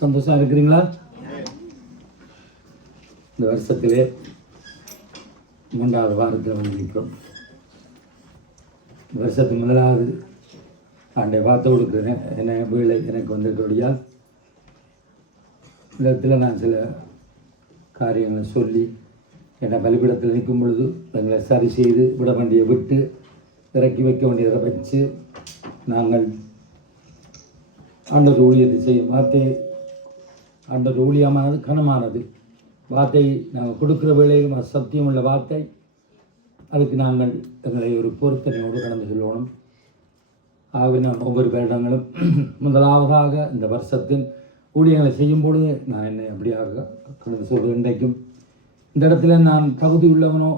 சந்தோஷம் இருக்கிறீங்களா? இந்த வருஷத்திலே 3வது வாரத்தில் வந்து நிற்கிறோம். இந்த வருஷத்துக்கு முதலாவது ஆண்டை பார்த்து கொடுக்குறேன். என்ன வீழை எனக்கு வந்திருக்கபடியா இந்த இடத்துல நான் சில காரியங்களை சொல்லி என்னை பலிபிடத்தில் நிற்கும் பொழுது எங்களை சரி செய்து விட வேண்டிய விட்டு இறக்கி வைக்க வேண்டியதை வச்சு நாங்கள் ஆண்டவர் ஊழியத்தை செய்யும் வார்த்தை. ஆண்டவர் ஊழியமானது கனமானது வார்த்தை. நாங்கள் கொடுக்குற வேளையிலும் அது சத்தியம் உள்ள வார்த்தை. அதுக்கு நாங்கள் எங்களை ஒரு பொருத்தனையோடு கடந்து செல்லணும். ஆகவே நான் ஒவ்வொரு வருடங்களும் முதலாவதாக இந்த வருஷத்தின் ஊழியங்களை செய்யும் பொழுது நான் என்னை அப்படியாக கடந்து சொல்வது. இன்றைக்கும் இந்த இடத்துல நான் தகுதி உள்ளவனோ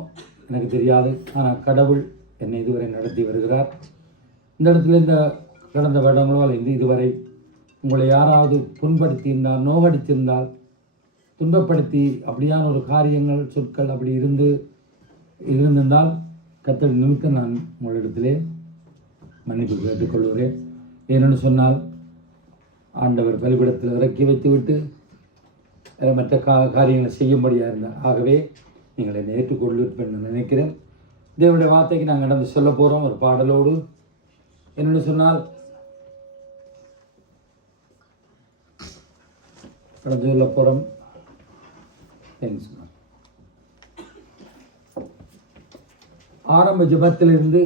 எனக்கு தெரியாது. ஆனால் கடவுள் என்னை இதுவரை நடத்தி வருகிறார். இந்த இடத்துல இந்த கடந்த வருடங்களோ அல்லது இதுவரை உங்களை யாராவது புண்படுத்தியிருந்தால், நோகடித்திருந்தால், துன்பப்படுத்தி அப்படியான ஒரு காரியங்கள் சொற்கள் அப்படி இருந்திருந்தால் கர்த்தர் நிமித்தம் நான் உங்களிடத்திலே மன்னிப்பு கேட்டுக்கொள்கிறேன். ஏனென்று சொன்னால் ஆண்டவர் பலிபீடத்தில் இறக்கி வைத்துவிட்டு மற்ற காரியங்களை செய்யும்படியாக இருந்தார். ஆகவே நீங்கள் என்னை ஏற்றுக்கொள்ளுன்னு நினைக்கிறேன். தேவனுடைய வார்த்தைக்கு நாங்கள் நடந்து சொல்ல போகிறோம் ஒரு பாடலோடு. என்னென்னு சொன்னால் கடந்து சொல்ல போகிறோம். ஆரம்ப ஜெபத்திலிருந்து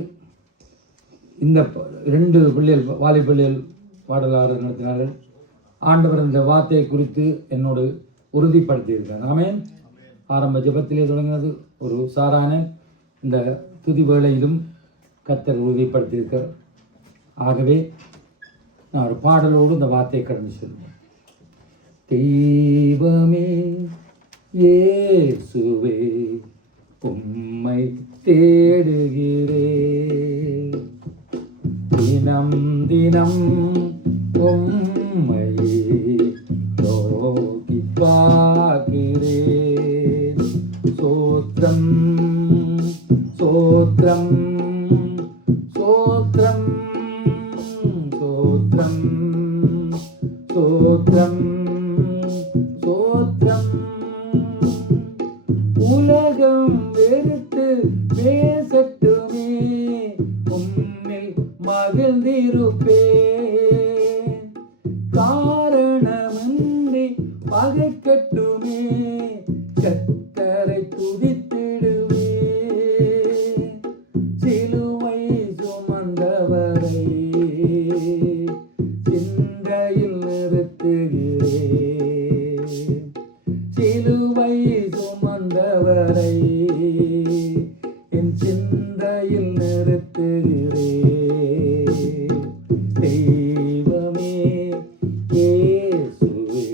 இந்த 2 பிள்ளைகள் வாலிபள்ளிகள் பாடலாளர் நடத்தினார்கள். ஆண்டவர் இந்த வார்த்தையை குறித்து என்னோடு உறுதிப்படுத்தியிருக்கார். ஆமென். ஆரம்ப ஜெபத்திலே தொடங்கினது ஒரு சாரான இந்த துதி வேளையிலும் கர்த்தர் உறுதிப்படுத்தியிருக்கார். ஆகவே நான் ஒரு பாடலோடு இந்த வார்த்தையை கடந்து சொல்லுவேன். தெய்வமே இயேசுவே உம்மை தேடுகிறேன், தினம் தினம் உம்மை நோக்கி பார்க்கிறேன். சோத்ரம் சோத்ரம் சோத்ரம் சோத்ரம் சோத்ரம் சோத்ரம். உலகம் வெறுத்து பேசட்டுமே, உம்மில் மகிழ்ந்திருப்பேன். காரணமின்றி பகைக்கட்டுமே, கர்த்தரை துதித்திடுவேன். சிலுவை சுமந்தவரை சிந்தையில் நிறுத்துகிறேன். சிலுவை சுமந்தவரை என் சிந்தையில் நிறுத்துகிறேன். தெய்வமே இயேசுவே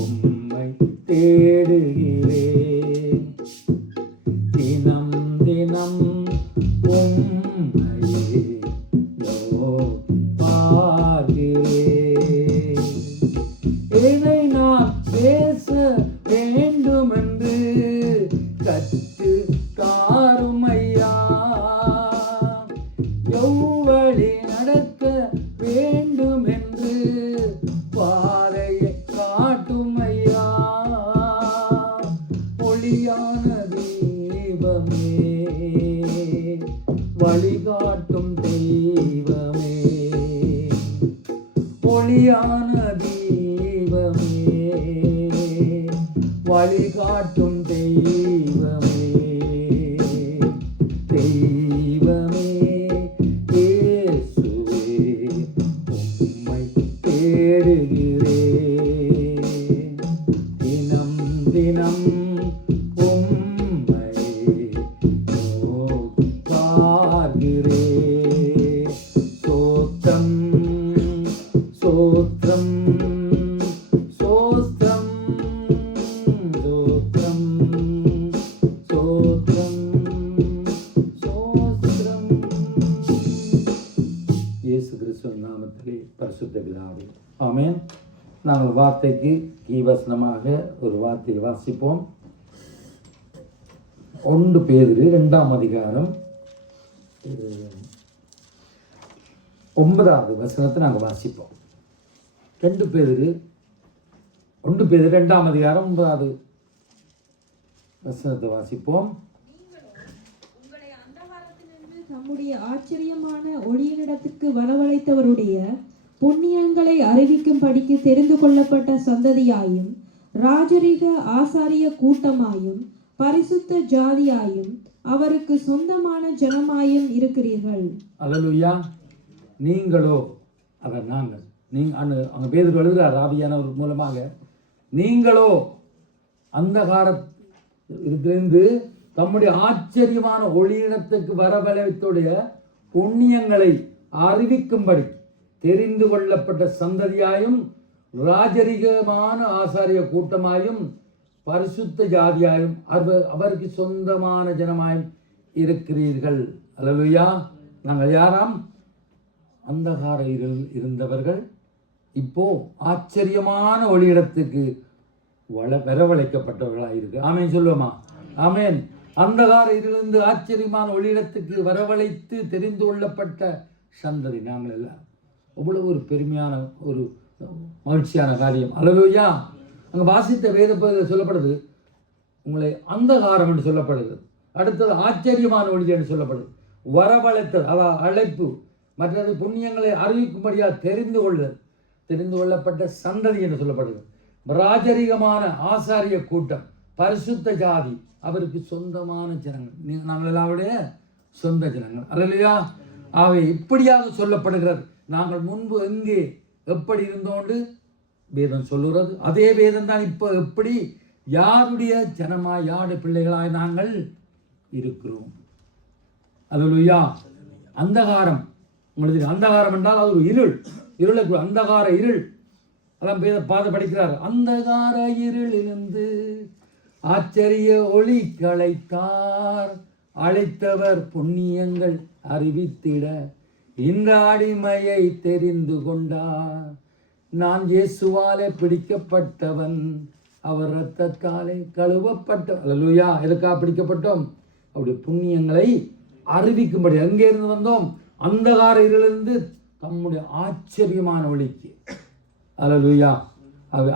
உம்மை தேடுகிறேன், தினம் தினம் உம்மை நோக்கி பார்க்கிறேன். இதை நான் பேச வேண்டுமென்று கற்று தாருமையா, எவ்வழி நடக்க வேண்டுமென்று பாதையை காட்டுமையா. ஒளியான தெய்வமே, வழிகாட்டும் தெய்வமே, ஒளியான தெய்வமே, வழிகாட்டும் தெய்வமே. தெய்வமே இயேசுவே உம்மை தேடுகிறேன், தினம் தினம் உம்மை நோக்கி பார்க்கிறேன். சோத்ரம் சோத்ரம் சோத்ரம் சோத்ரம் சோத்ரம் சோத்ரம். இயேசு கிறிஸ்துவின் நாமத்திலே பரிசுத்த பிதாவே ஆமென். நாங்கள் வார்த்தைக்கு கீவசனமாக ஒரு வார்த்தையை வாசிப்போம். 1 பேதுரு 2ஆம் அதிகாரம் 9வது வசனத்தை நாங்கள் வாசிப்போம். 2 பேதுரு 1 பேதுரு 2ஆம் அதிகாரம் 9வது வசனத்தை வாசிப்போம். தம்முடைய ஆச்சரியமான ஒளியினிடத்திற்கு வரவழைத்தவருடைய புண்ணியங்களை அறிவிக்கும்படிக்கு தெரிந்து கொள்ளப்பட்ட சந்ததியாயும் ராஜரிக ஆசாரிய கூட்டமாயும் பரிசுத்த ஜாதியாயும் அவருக்கு சொந்தமான ஜனமாயும் இருக்கிறீர்கள். அல்லேலூயா. நீங்களோ, அவர் நாங்கள், அங்க பேதுரு எழுதுகிறார் ஆவியானவர் மூலமாக, நீங்களோ அந்தகாரத்திலிருந்து தம்முடைய ஆச்சரியமான ஒளியினத்துக்கு வரவழைத்துடைய புண்ணியங்களை அறிவிக்கும்படி தெரிந்து கொள்ளப்பட்ட சந்ததியாயும் ராஜரிகமான ஆசாரிய கூட்டமாயும் பரிசுத்த ஜாதியாயும் அவருக்கு சொந்தமான ஜனமாயும் இருக்கிறீர்கள். அல்லேலூயா. நாங்கள் யாராம்? அந்தகார இருந்தவர்கள் இப்போ ஆச்சரியமான ஒளியிடத்துக்கு வரவழைக்கப்பட்டவர்களாக இருக்கு. ஆமேன் சொல்லுவோமா? ஆமேன். அந்தகார இருளிலிருந்து ஆச்சரியமான ஒளியிடத்துக்கு வரவழைத்து தெரிந்து கொள்ளப்பட்ட சந்ததி நாங்கள் எல்லாம். அவ்வளவு ஒரு பெருமையான ஒரு மகிழ்ச்சியான காரியம். அல்லேலூயா. அங்கே வாசித்த வேத பகுதியில் சொல்லப்படுது, உங்களை அந்தகாரம் என்று சொல்லப்படுது. அடுத்தது ஆச்சரியமான ஒளி என்று சொல்லப்படுது. வரவழைத்தது, அழைப்பு. மற்றது புண்ணியங்களை அறிவிக்கும்படியாக தெரிந்து கொள்ளப்பட்ட சந்ததி என்று சொல்லப்படுது. ராஜரிகமான ஆசாரிய கூட்டம், பரிசுத்த ஜாதி, அவருக்கு சொந்தமான ஜனங்கள். நாங்கள் எல்லாருடைய சொந்த ஜனங்கள். அல்லேலூயா. ஆகவே இப்படியாக சொல்லப்படுகிறது. நாங்கள் முன்பு எங்கே எப்படி இருந்தோண்டு வேதம் சொல்லுகிறது. அதே வேதம் தான் இப்போ எப்படி யாருடைய ஜனமாய் யாருடைய பிள்ளைகளாய் நாங்கள் இருக்கிறோம். அல்லேலூயா. அந்தகாரம், உங்களுக்கு அந்தகாரம் என்றால் அது ஒரு இருளுக்கு அந்தகார இருள். அதான் பாத படிக்கிறார். அந்தகார இருளிலிருந்து ஆச்சரிய ஒளி களைத்தார், அழைத்தவர் புண்ணியங்கள் அறிவித்திட இந்த அடிமையை தெரிந்து கொண்டார். நான் இயேசுவாலே பிடிக்கப்பட்டவன், அவர் இரத்தத்தாலே கழுவப்பட்ட. அல்லேலூயா. எதுக்காக பிடிக்கப்பட்டோம்? அவருடைய புண்ணியங்களை அறிவிக்கும்படி. எங்கே இருந்து வந்தோம்? அந்தகார இருளிலிருந்து தம்முடைய ஆச்சரியமான ஒளிக்கு. அல்லேலூயா.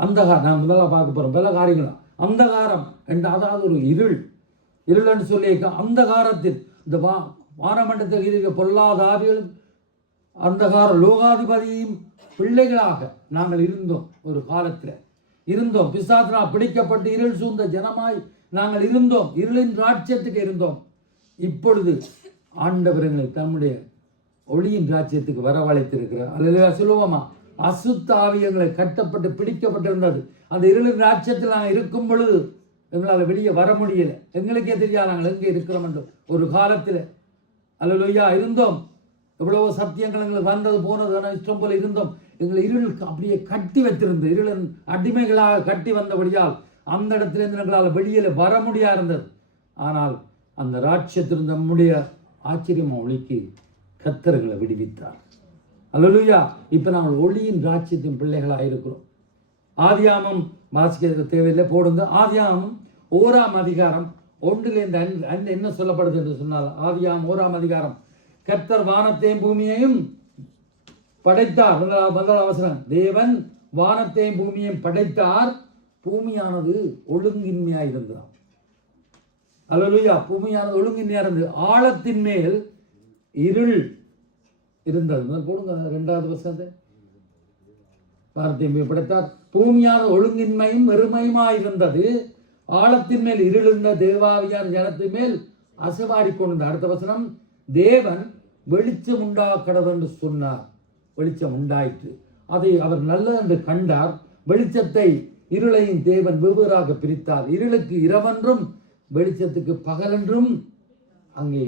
அந்தகாரம் நாம் முதல்ல பார்க்க போறோம். பல காரியங்கள். அந்தகாரம் என்ற அதாவது ஒரு இருள் என்று சொல்லி அந்தகாரத்தில் இந்த வானமண்டலத்தில் இருக்க பொல்லாத ஆவிகளும் அந்தகார லோகாதிபதியும் பிள்ளைகளாக நாங்கள் இருந்தோம். ஒரு காலத்தில் இருந்தோம். பிசாசினால் பிடிக்கப்பட்டு இருள் சூழ்ந்த ஜனமாய் நாங்கள் இருந்தோம். இருளின் ராஜ்யத்துக்கு இருந்தோம். இப்பொழுது ஆண்டவர் எங்களை தம்முடைய ஒளியின் ராஜ்யத்துக்கு வரவழைத்திருக்கிறார். அல்லேலூயா. சொல்லுவோமா? அசுத்த ஆவியங்களை கட்டப்பட்டு பிடிக்கப்பட்டிருந்தது. அந்த இருளின் ராஜ்யத்தில் நாங்கள் இருக்கும் பொழுது எங்களால் வெளியே வர முடியல. எங்களுக்கே தெரியாது நாங்கள் எங்கே இருக்கிறோம் என்று. ஒரு காலத்தில் அல்லேலூயா இருந்தோம். எவ்வளவோ சத்தியங்கள் எங்களுக்கு வந்தது போனது இஷ்டம் போல இருந்தோம். எங்களை இருளுக்கு அப்படியே கட்டி வைத்திருந்தது. இருளின் அடிமைகளாக கட்டி வந்தபடியால் அந்த இடத்திலிருந்து எங்களால் வெளியில் வர முடியா இருந்தது. ஆனால் அந்த ராட்சியத்திலிருந்து நம்முடைய ஆச்சரியமான ஒளிக்கு கர்த்தர்களை விடுவித்தார். அல்லேலூயா. இப்போ நாங்கள் ஒளியின் ராட்சியத்தின் பிள்ளைகளாக இருக்கிறோம். ஆதியாமம் வாசிக்க தேவையில்லை, போடுங்க. ஆதியாமம் 1ஆம் அதிகாரம் 1 என்ன சொல்லப்படுது என்று சொன்னால், ஆதியாமம் 1ஆம் அதிகாரம், கர்த்தர் வானத்தையும் பூமியையும் படைத்தார். முதல் அவசரம், தேவன் வானத்தையும் பூமியையும் படைத்தார். பூமியானது ஒழுங்கின்மையாக இருந்ததாம். அல்லேலூயா. பூமியானது ஒழுங்கின்மையாக இருந்தது. ஆழத்தின் மேல் இருள் இருந்தது. போடுங்க 2வது வசனத்தை. வானத்தையும் படைத்தார். பூமியானது ஒழுங்கின்மையும் வெறுமையுமாய் இருந்தது. ஆழத்தின் மேல் இருள் இருந்த தேவாவியான ஜனத்தின் மேல் அசைவாடி கொண்டிருந்தார். அடுத்த வசனம், தேவன் வெளிச்சம் உண்டாக்கடவு என்று சொன்னார். வெளிச்சம் உண்டாயிற்று. அதை அவர் நல்லது என்று கண்டார். வெளிச்சத்தை இருளையும் தேவன் வெவ்வேறாக பிரித்தார். இருளுக்கு இரவென்றும் வெளிச்சத்துக்கு பகலென்றும் அங்கே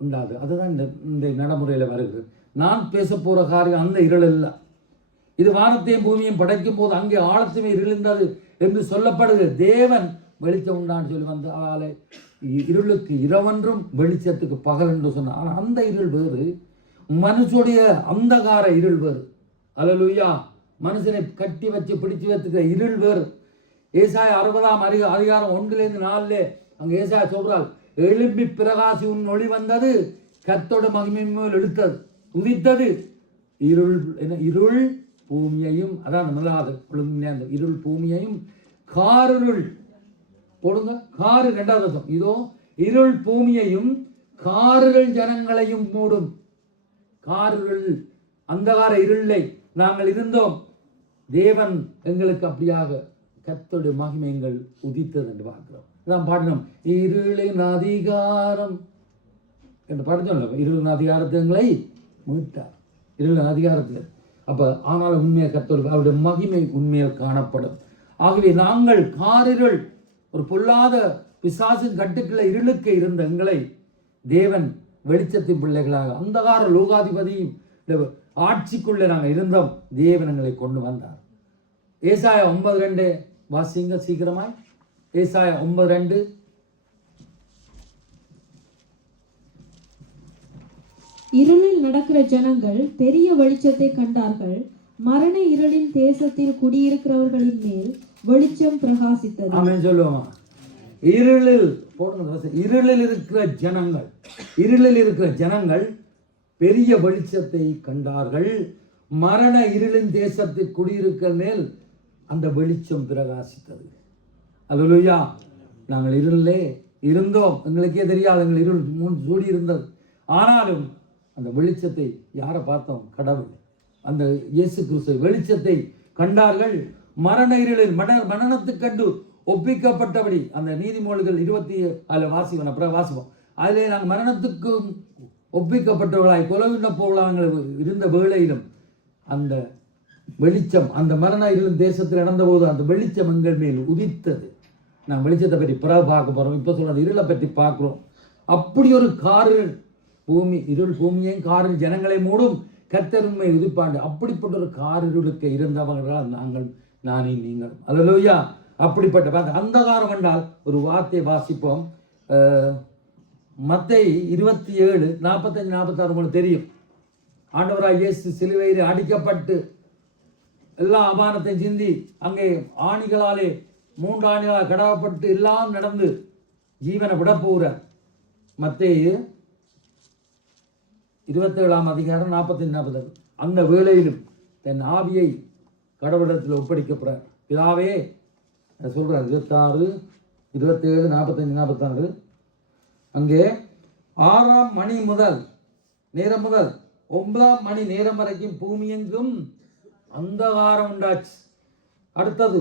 உண்டாது. அதுதான் இந்த நடைமுறையில் வருகிறது. நான் பேச போகிற காரியம் அந்த இருள் இல்லை. இது வானத்தையும் பூமியும் படைக்கும் போது அங்கே ஆழத்துமே இருந்தது என்று சொல்லப்படுது. தேவன் வெளிச்சம் உண்டான்னு சொல்லி வந்த ஆளை இருளுக்கு இரவென்றும் வெளிச்சத்துக்கு பகல் என்று சொன்னார். ஆனால் அந்த இருள் வேறு, மனுஷனுடைய அந்தகார இருள் வேறு. அல்லேலூயா. மனுஷனை கட்டி வச்சு பிடிச்சு வைத்துக்கிற இருள் வேறு. ஏசாயா 60ஆம் அதிகாரம் 1-4 அங்கே ஏசாயா சொல்றால், எழும்பி பிரகாசி உன் ஒளி வந்தது, கர்த்தரோட மகிமை மேல் எடுத்தது உதித்தது. இருள் பூமியையும், அதான் முதலாவது ஒழுங்கு, அந்த இருள் பூமியையும் காரிருள் போடுங்க, காரு இரண்டாவது வசனம், இதோ இருள் பூமியையும் காரிருள் ஜனங்களையும் மூடும். காரிருள், அந்தகார இருளை நாங்கள் இருந்தோம். தேவன் எங்களுக்கு அப்படியாக கர்த்தருடைய மகிமை எங்கள் உதித்தது என்று பார்க்கிறோம். இதான் பாடினோம், இருளின் அதிகாரம் என்று பாடினோம். இருளின் அதிகாரத்தை மீட்டார், இருளின் அதிகாரத்தில். அப்ப ஆனாலும் உண்மையை கர்த்தர் அவருடைய மகிமை உண்மையில் காணப்படும். ஆகவே நாங்கள் காரிருள், ஒரு பொல்லாத பிசாசின் கட்டுக்குள்ள இருளுக்கு இருந்த எங்களை தேவன் வெளிச்சத்தின் பிள்ளைகளாக, அந்தகார லோகாதிபதியும் ஆட்சிக்குள்ளே நாங்கள் இருந்தோம். தேவன் எங்களை கொண்டு வந்தார். ஏசாயா 9:2 வாசிங்க சீக்கிரமாய். ஏசாயா 9:2. இருளில் நடக்கிற ஜனங்கள் பெரிய வெளிச்சத்தை கண்டார்கள். மரண இருளின் தேசத்தில் குடியிருக்கிறவர்களின் மேல் வெளிச்சம் பிரகாசித்தது. ஆமென் சொல்லுவோமா? இருளில் போடுங்க, இருளில் இருக்கிற ஜனங்கள், இருளில் இருக்கிற ஜனங்கள் பெரிய வெளிச்சத்தை கண்டார்கள். மரண இருளின் தேசத்தில் குடியிருக்கிற மேல் அந்த வெளிச்சம் பிரகாசித்தது. அல்லேலூயா. நாங்கள் இருளிலே இருந்தோம், எங்களுக்கே தெரியாது, எங்கள் இருள் சூடி இருந்தது. ஆனாலும் அந்த வெளிச்சத்தை யாரை பார்த்தோம்? கடவுள், அந்த இயேசு கிறிஸ்து வெளிச்சத்தை கண்டார்கள். மரண இருளில் மரணத்துக்கு கண்டு ஒப்பிக்கப்பட்டபடி, அந்த நீதிமொழிகள் 20 வாசிப்போம், அப்புறம் வாசிப்போம். அதிலே நாங்கள் மரணத்துக்கு ஒப்பிக்கப்பட்டவர்களாய் கொலவிண்ணப்பவர்களாக இருந்த வேளையிலும் அந்த வெளிச்சம், அந்த மரண இருளின் தேசத்தில் நடந்தபோது அந்த வெளிச்சம் எங்கள் மேல் உதித்தது. நாங்கள் வெளிச்சத்தை பற்றி பிறகு பார்க்க போகிறோம். இப்போ சொல்கிறது இருளை பற்றி பார்க்குறோம். அப்படி ஒரு காரில் பூமி, இருள் பூமியையும் காரில் ஜனங்களை மூடும், கர்த்தர் உண்மை உதிப்பாண்டு. அப்படிப்பட்ட ஒரு காரிருளுக்கு இருந்தவர்களால் நாங்கள், நானே நீங்கள். அல்லேலூயா. அப்படிப்பட்ட அந்தகாரம் என்றால் ஒரு வார்த்தை வாசிப்போம். மத்தேயு 27:45-46 உங்களுக்கு தெரியும். ஆண்டவராய் இயேசு சிலுவையில் அடிக்கப்பட்டு எல்லா அபானத்தையும் சிந்தி அங்கே ஆணிகளாலே 3 ஆணிகளால் கடவப்பட்டு எல்லாம் நடந்து ஜீவனை விட போகிறார். மத்தேயு 27:45-46. அந்த வேளையிலும் தன் ஆவியை கடவுளிடத்தில் ஒப்படைக்கப்படுறார். பிதாவே சொல்றார் 27:45-46. அங்கே 6ஆம் மணி முதல் நேரம் முதல் 9ஆம் மணி நேரம் வரைக்கும் பூமி எங்கும் அந்தகாரம் உண்டாச்சு. அடுத்தது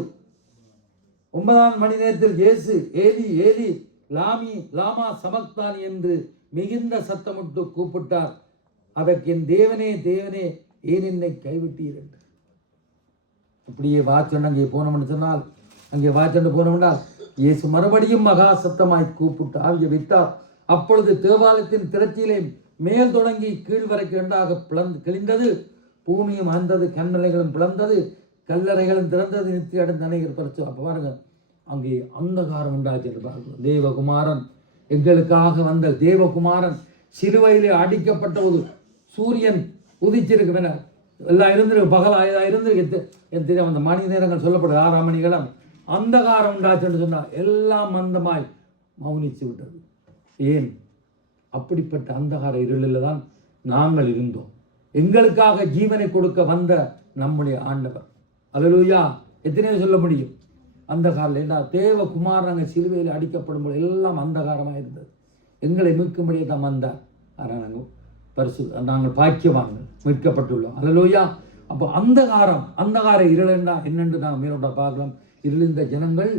9ஆம் மணி நேரத்தில் இயேசு ஏலி ஏலி லாமா சமக்தானி என்று மிகுந்த சத்தமிட்டு கூப்பிட்டார். அதற்கு என் தேவனே தேவனே ஏன் என்னை கைவிட்டீர் என்று. அப்படியே வாச்சண்டு அங்கே போனோம்னு சொன்னால், அங்கே வாச்சண்டு போனோம்னால் இயேசு மறுபடியும் மகா சத்தமாய் கூப்பிட்டு ஆவியை விட்டார். அப்பொழுது தேவாலயத்தின் திரட்சியிலே மேல் தொடங்கி கீழ் வரைக்கும் இரண்டாக கிழிந்தது. பூமியும் அந்தது, கண்மலைகளும் பிளந்தது, கல்லறைகளும் திறந்தது, நித்திய அடைந்த அநேகர் பறிச்சு. அப்போ பாருங்க, அங்கே அந்தகாரம் உண்டாச்சு என்று பார்க்கிறோம். தேவகுமாரன், எங்களுக்காக வந்த தேவகுமாரன் சிலுவையிலே அடிக்கப்பட்ட போது சூரியன் உதிச்சிருக்கு, எல்லாம் இருந்திருக்கு, பகலாக இருந்திருக்கு. என் தெரியும் அந்த மணி நேரங்கள் சொல்லப்படுது 6ஆம் மணிகளும் அந்தகாரம் உண்டாச்சுன்னு சொன்னால் எல்லாம் மந்தமாய் மௌனிச்சு விட்டது. ஏன்? அப்படிப்பட்ட அந்தகார இருளில் தான் நாங்கள் இருந்தோம். எங்களுக்காக ஜீவனை கொடுக்க வந்த நம்முடைய ஆண்டவர். அல்லேலூயா. எத்தனையோ சொல்ல முடியும். அந்தகாரில் என்ன தேவகுமார் நாங்கள் சிலுவையில் அடிக்கப்படும் போது எல்லாம் அந்தகாரமாக இருந்தது. எங்களை மீட்கும்படியே தான் வந்தார். ஆனால் நாங்கள் பாக்கியவான்கள், மீட்கப்பட்டுள்ளோம். அல்லேலூயா. அப்போ அந்தகார இருள் என்னென்று நான் மேலோட பார்க்கலாம். இருளிந்த ஜனங்கள்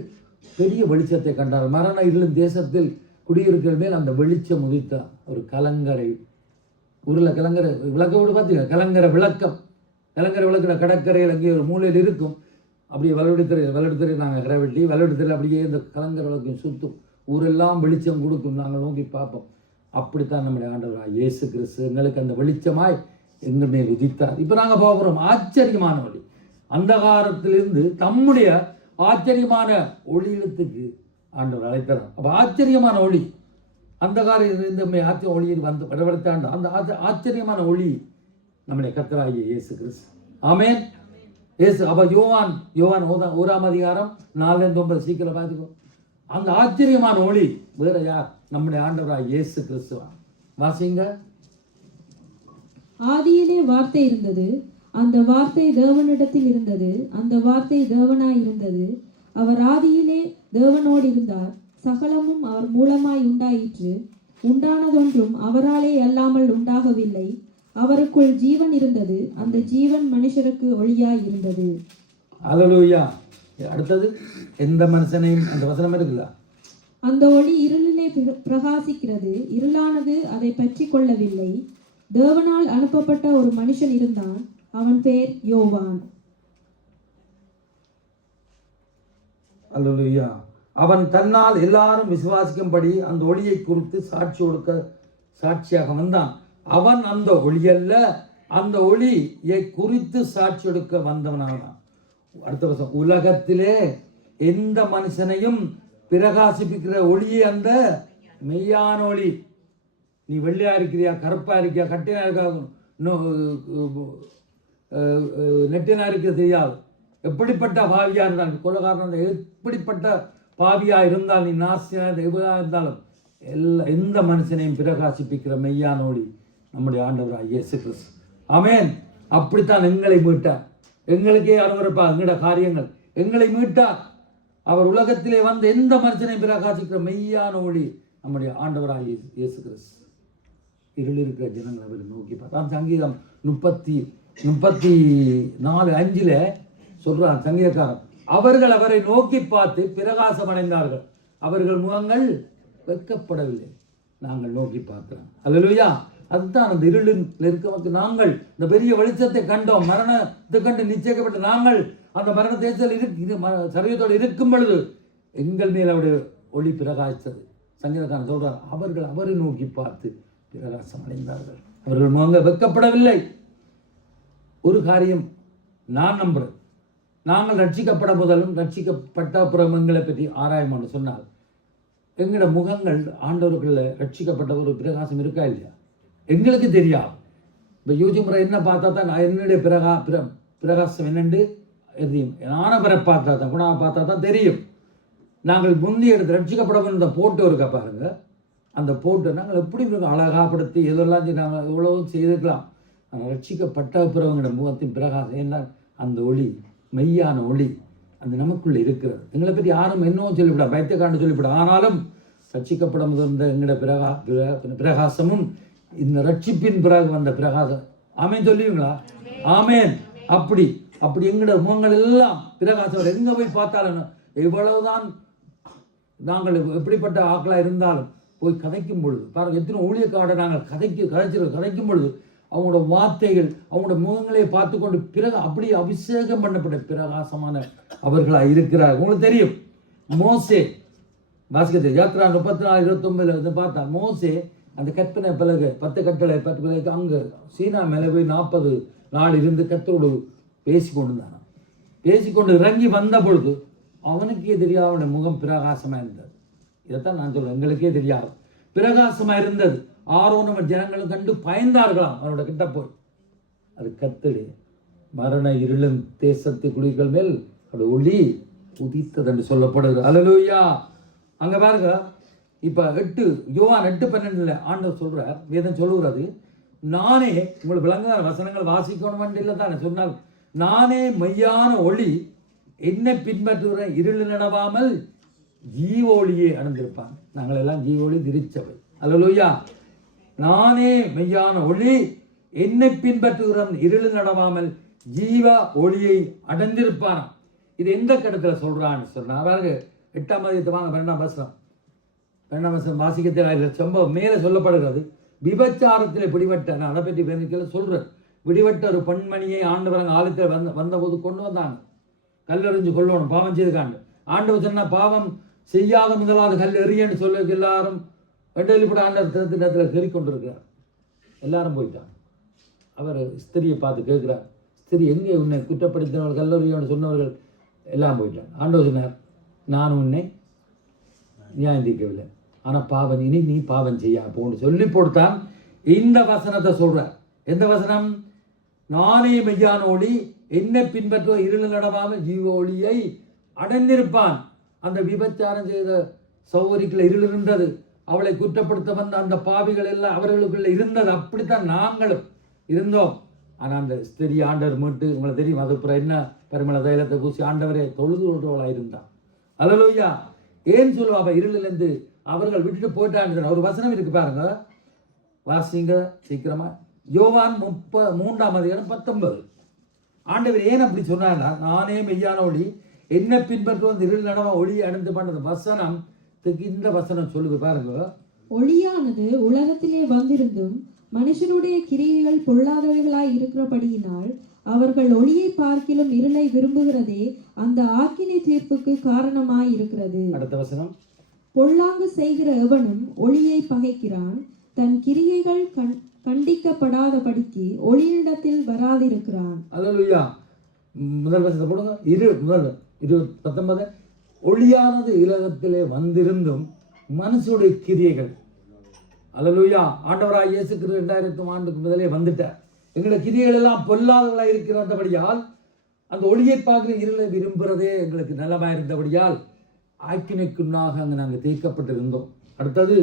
பெரிய வெளிச்சத்தை கண்டார். மரண இருளின் தேசத்தில் குடியிருக்கிற மேல் அந்த வெளிச்சம் உதித்த ஒரு கலங்கரை கலங்கரை விளக்கோடு பார்த்தீங்க, கலங்கரை விளக்கிற கடற்கரையில் அங்கே ஒரு மூலையில் இருக்கும். அப்படியே வெள்ளடுத்துறை நாங்கள் கரை வெட்டி வெள்ளடுத்துறையில் அப்படியே இந்த கலங்கரை விளக்கம் சுற்றும், ஊரெல்லாம் வெளிச்சம் கொடுக்கும், நாங்கள் நோக்கி பார்ப்போம். அப்படித்தான் நம்முடைய ஆண்டவராக இயேசு கிறிஸ்து எங்களுக்கு அந்த வெளிச்சமாய் எங்கள் மேல் உதித்தார். இப்போ நாங்கள் பார்க்குறோம் ஆச்சரியமான ஒளி. அந்தகாரத்திலிருந்து தம்முடைய ஆச்சரியமான ஒளியிலத்துக்கு ஆண்டவர் அழைத்தார். அப்போ ஆச்சரியமான ஒளி, அந்தகார ஆச்சரிய ஒளியில் வந்து வரவழைத்தாண்ட அந்த ஆச்சரியமான ஒளி நம்முடைய கர்த்தராகிய இயேசு கிறிஸ்து. ஆமென். இயேசு. அப்போ யோவான் 1ஆம் அதிகாரம் 4-9 சீக்கிரம் பார்த்துக்கோ. அந்த ஆச்சரியமான ஒளி வேற யார்? நம்முடைய ஆண்டவராகிய இயேசு கிறிஸ்துவா. வாசிங்க. ஆதியிலே வார்த்தை இருந்தது, அந்த வார்த்தை தேவனிடத்தில் இருந்தது, அந்த வார்த்தை தேவனாய் இருந்தது. அவர் ஆதியிலே தேவனோடு இருந்தார். சகலமும் அவர் மூலமாய் உண்டாயிற்று. உண்டானதொன்றும் அவராலே அல்லாமல் உண்டாகவில்லை. அவருக்குள் ஜீவன் இருந்தது, அந்த ஜீவன் மனுஷருக்கு ஒளியாய் இருந்தது. அல்லேலூயா. அடுத்தது, எந்த மனுஷனையும், அந்த வசனம் இருக்குல்ல, அந்த ஒளி இருளிலே பிரகாசிக்கிறது, இருளானது அதை பற்றி கொள்ளவில்லை. தேவனால் அனுப்பப்பட்ட ஒரு மனுஷன் இருந்தான், அவன் பேர் யோவான். அல்லேலூயா. அவன் தன்னால் எல்லாரும் விசுவாசிக்கும்படி அந்த ஒளியை குறித்து சாட்சியாக வந்தான். அவன் அந்த ஒளி அல்ல, அந்த ஒளியை குறித்து சாட்சி எடுக்க வந்தவனானான். அடுத்த வருஷம், உலகத்திலே எந்த மனுஷனையும் பிரகாசிப்பிக்கிற ஒளியே அந்த மெய்யான ஒளி. நீ வெள்ளையா இருக்கிறியா, கருப்பா இருக்கியா, கட்டினா இருக்கா, நெட்டினா இருக்க தெரியாது. எப்படிப்பட்ட பாவியா இருந்தாலும், கொலகாரன் எப்படிப்பட்ட பாவியா இருந்தால், நீ நாசியா இருந்தாலும், எந்த மனுஷனையும் பிரகாசிப்பிக்கிற மெய்யான ஒளி நம்முடைய ஆண்டவராக இயேசு கிறிஸ்து. ஆமென். அப்படித்தான் எங்களை மீட்டார். எங்களுக்கே அருவருப்பா எங்களோட காரியங்கள், எங்களை மீட்டார். அவர் உலகத்திலே வந்து எந்த மனுஷனையும் பிரகாசிக்கிற மெய்யான ஒளி நம்முடைய ஆண்டவராக இயேசு கிறிஸ்து. இருள் இருக்கிற ஜனங்கள் அவரை நோக்கி பார்த்தான். சங்கீதம் 34:5 சொல்றான் சங்கீதக்காரன், அவர்கள் அவரை நோக்கி பார்த்து பிரகாசம் அடைந்தார்கள், அவர்கள் முகங்கள் வெட்கப்படவில்லை. நாங்கள் நோக்கி பார்க்கிறோம். அல்லேலூயா. அதுதான் அந்த இருளில் இருக்க நாங்கள் இந்த பெரிய வெளிச்சத்தை கண்டோம். மரணத்தை கண்டு நிச்சயிக்கப்பட்ட நாங்கள் அந்த மரண தேசத்தில் சரீரத்தோடு இருக்கும் பொழுது எங்கள் மேல் அவருடைய ஒளி பிரகாசித்தது. சங்கீதக்காரன் சொல்றார், அவர்கள் அவரை நோக்கி பார்த்து பிரகாசம் அடைந்தார்கள், அவர்கள் முகங்கள் வெட்கப்படவில்லை. ஒரு காரியம் நான் நம்புறேன், நாங்கள் ரட்சிக்கப்பட முதலும் ரட்சிக்கப்பட்ட பிரமங்களை பற்றி ஆராயமான்னு சொன்னால், எங்களோட முகங்கள் ஆண்டவர்களில் ரட்சிக்கப்பட்ட ஒரு பிரகாசம் இருக்கா இல்லையா எங்களுக்கு தெரியாது. இப்போ யூஜி முறை என்ன பார்த்தா தான் நான் என்னுடைய பிரகாசம் என்னென்று எதையும் ஆனவரை பார்த்தா தான், குணாவை பார்த்தா தான் தெரியும். நாங்கள் முந்தைய எடுத்து ரட்சிக்கப்பட இந்த போட்டோ இருக்கா பாருங்க, அந்த போட்டோ நாங்கள் எப்படி அழகாப்படுத்தி எதெல்லாம் நாங்கள் எவ்வளவும் செய்திருக்கலாம். ஆனால் ரட்சிக்கப்பட்ட பிறவங்களோட முகத்தின் பிரகாசம் என்ன, அந்த ஒளி மெய்யான ஒளி அந்த நமக்குள்ளே இருக்கிறது. எங்களை பற்றி யாரும் என்னவும் சொல்லிவிடா, பயத்தைக்காண்டு சொல்லிவிடா. ஆனாலும் ரட்சிக்கப்பட முதல்ந்த எங்களோட பிரகாசமும் இந்த ரட்சிப்பின் பிறகு வந்த பிரகாசம். ஆமேன் சொல்லுவீங்களா? ஆமேன். அப்படி எங்களோட முகங்கள் எல்லாம் பிரகாசம். எங்கே போய் பார்த்தாலும் எவ்வளவுதான் நாங்கள் எப்படிப்பட்ட ஆக்களாக இருந்தாலும் போய் கதைக்கும் பொழுது பாருங்கள், எத்தனை ஊழியக்காரரை நாங்கள் கதைக்கும் பொழுது அவங்களோட வார்த்தைகள், அவங்களோட முகங்களை பார்த்து கொண்டு பிறகு அப்படியே அபிஷேகம் பண்ணப்பட்ட பிரகாசமான அவர்களாக இருக்கிறார். உங்களுக்கு தெரியும், மோசே வாசிக்கத்தை யாத்ரா 34:29 பார்த்தா, மோசே அந்த கற்பனை பிறகு 10 கட்டளை 10 பிறகு அங்கே சீனா மேலே போய் 40 நாள் இருந்து கர்த்தரோடு பேசிக்கொண்டு இறங்கி வந்த பொழுது அவனுக்கே தெரியாது அவனுடைய முகம் பிரகாசமாக இருந்தது. இதைத்தான் நான் சொல்றேன், எங்களுக்கே தெரியாது பிரகாசமாக இருந்தது. ஆரோனும் ஜனங்களும் கண்டு பயந்தார்களாம் அவனோட கிட்ட போய். அது கர்த்தருடைய மரண இருளும் தேசத்து குடிகள் மேல் அவருடைய ஒளி உதித்தது என்று சொல்லப்படுகிறது. அல்லேலூயா. அங்க பாருங்க, இப்ப யோவான் 8:12 ஆண்டவர் சொல்றார், வேதம் சொல்லுகிறது, நானே உங்களுக்கு விளங்குற வசனங்கள் வாசிக்கணும் இல்லை தானே சொன்னால், நானே மெய்யான ஒளி, என்னை பின்பற்றுகிற இருள் நடவாமல் ஜீவ ஒளியே அடைந்திருப்பாங்க. நாங்கள் எல்லாம் ஜீவ ஒளி திருச்சபை. அல்லேலூயா. நானே மெய்யான ஒளி, என்னை பின்பற்றுகிற இருள் நடவாமல் ஜீவ ஒளியை அடைந்திருப்பான். இது எந்த கடத்துல சொல்றான்னு சொன்னா, பாருங்க 8ஆம் அதிகாரம் 2ஆம் வசனம் வாசிக்கத்தில் சம்பவம் மேலே சொல்லப்படுகிறது. விபச்சாரத்தில் பிடிபட்ட, நான் அதை பற்றி வேணுக்கல சொல்றேன், பிடிபட்ட ஒரு பெண்மணியை ஆண்டவரங்க ஆலயத்தில் வந்தபோது கொண்டு வந்தாங்க. கல்லெறிஞ்சு கொள்ளணும், பாவம் செய்துக்காண்டு. ஆண்டவர் சொன்னா பாவம் செய்யாத முதலாவது கல் எறியன்னு சொல்ல எல்லாரும் வெண்டலிப்பட ஆண்டவர் தினத்தில் கறி கொண்டிருக்கிறார். எல்லாரும் போயிட்டாங்க. அவர் ஸ்திரியை பார்த்து கேட்குறார், ஸ்திரி எங்கே உன்னை குற்றப்படுத்தினவர்கள் கல்லறியோன்னு சொன்னவர்கள் எல்லாம் போயிட்டாங்க. ஆண்டவர் சொன்னார், நான் உன்னை நியாயம் தீர்க்கவில்லை, ஆனால் பாவம் இனி நீ பாவம் செய்யா போன்னு சொல்லி போட்டான். இந்த வசனத்தை சொல்றார். எந்த வசனம்? நானே மெய்யான ஒளி, என்னை பின்பற்ற இருள் நடவாமல் ஜீவ ஒளியை அடைந்திருப்பான். அந்த விபச்சாரம் செய்த சௌகரிக்குள்ள இருள் இருந்தது, அவளை குற்றப்படுத்த வந்த அந்த பாவிகள் எல்லாம் அவர்களுக்குள்ள இருந்தது. அப்படித்தான் நாங்களும் இருந்தோம். ஆனால் அந்த ஸ்திரி ஆண்டவர் மீட்டு உங்களுக்கு தெரியும், அது அப்புறம் என்ன பரிமள தைலத்தை பூசி ஆண்டவரே தொழுது கொள்றவளாக இருந்தான். அல்லேலூயா. ஏன் சொல்லுவா? அப்போ இருளிலிருந்து அவர்கள் விட்டுட்டு போயிட்டான்னு ஒரு வசனம் இருக்கு பாருங்க, வாசிங்க சீக்கிரமா. யோவான் 3:19. ஆண்டவர் ஏன் அப்படி சொன்னார்னா, நானே மெய்யான ஒளி, என்ன பின்பற்றும் அந்த இருள் நடவா ஒளியை அடைந்து பண்ணது வசனத்துக்கு இந்த வசனம் சொல்லுது பாருங்க. ஒளியானது உலகத்திலே வந்திருந்தும் மனுஷருடைய கிரியைகள் பொல்லாதவைகளாய் இருக்கிறபடியினால் அவர்கள் ஒளியை பார்க்கிலும் இருளை விரும்புகிறதே அந்த ஆக்கினை தீர்ப்புக்கு காரணமாய் இருக்கிறது. அடுத்த வசனம். பொல்லாங்கு செய்கிற எவனும் ஒளியை பகைக்கிறான், தன் கிரியைகள் கண்டிக்கப்படாதபடிக்கு ஒளியிடத்தில் வராதிருக்கிறான். அல்லேலூயா. முதல் வசனத்தை போடுங்க. 19. ஒளியானது உலகத்திலே வந்திருந்தும் மனுஷனுடைய கிரியைகள். அல்லேலூயா. ஆண்டவராய் இயேசு கிறிஸ்து 2000 ஆண்டுக்கு முதலே வந்துட்டார். எங்களுடைய கிரியைகள் எல்லாம் பொல்லாதவர்களாக இருக்கிறபடியால் அந்த ஒளியை பார்க்கிற இருளை விரும்புகிறதே எங்களுக்கு நலமாக இருந்தபடியால் ஆக்கினைக்குள்ளாக அங்கே நாங்கள் தீர்க்கப்பட்டிருந்தோம். அடுத்தது,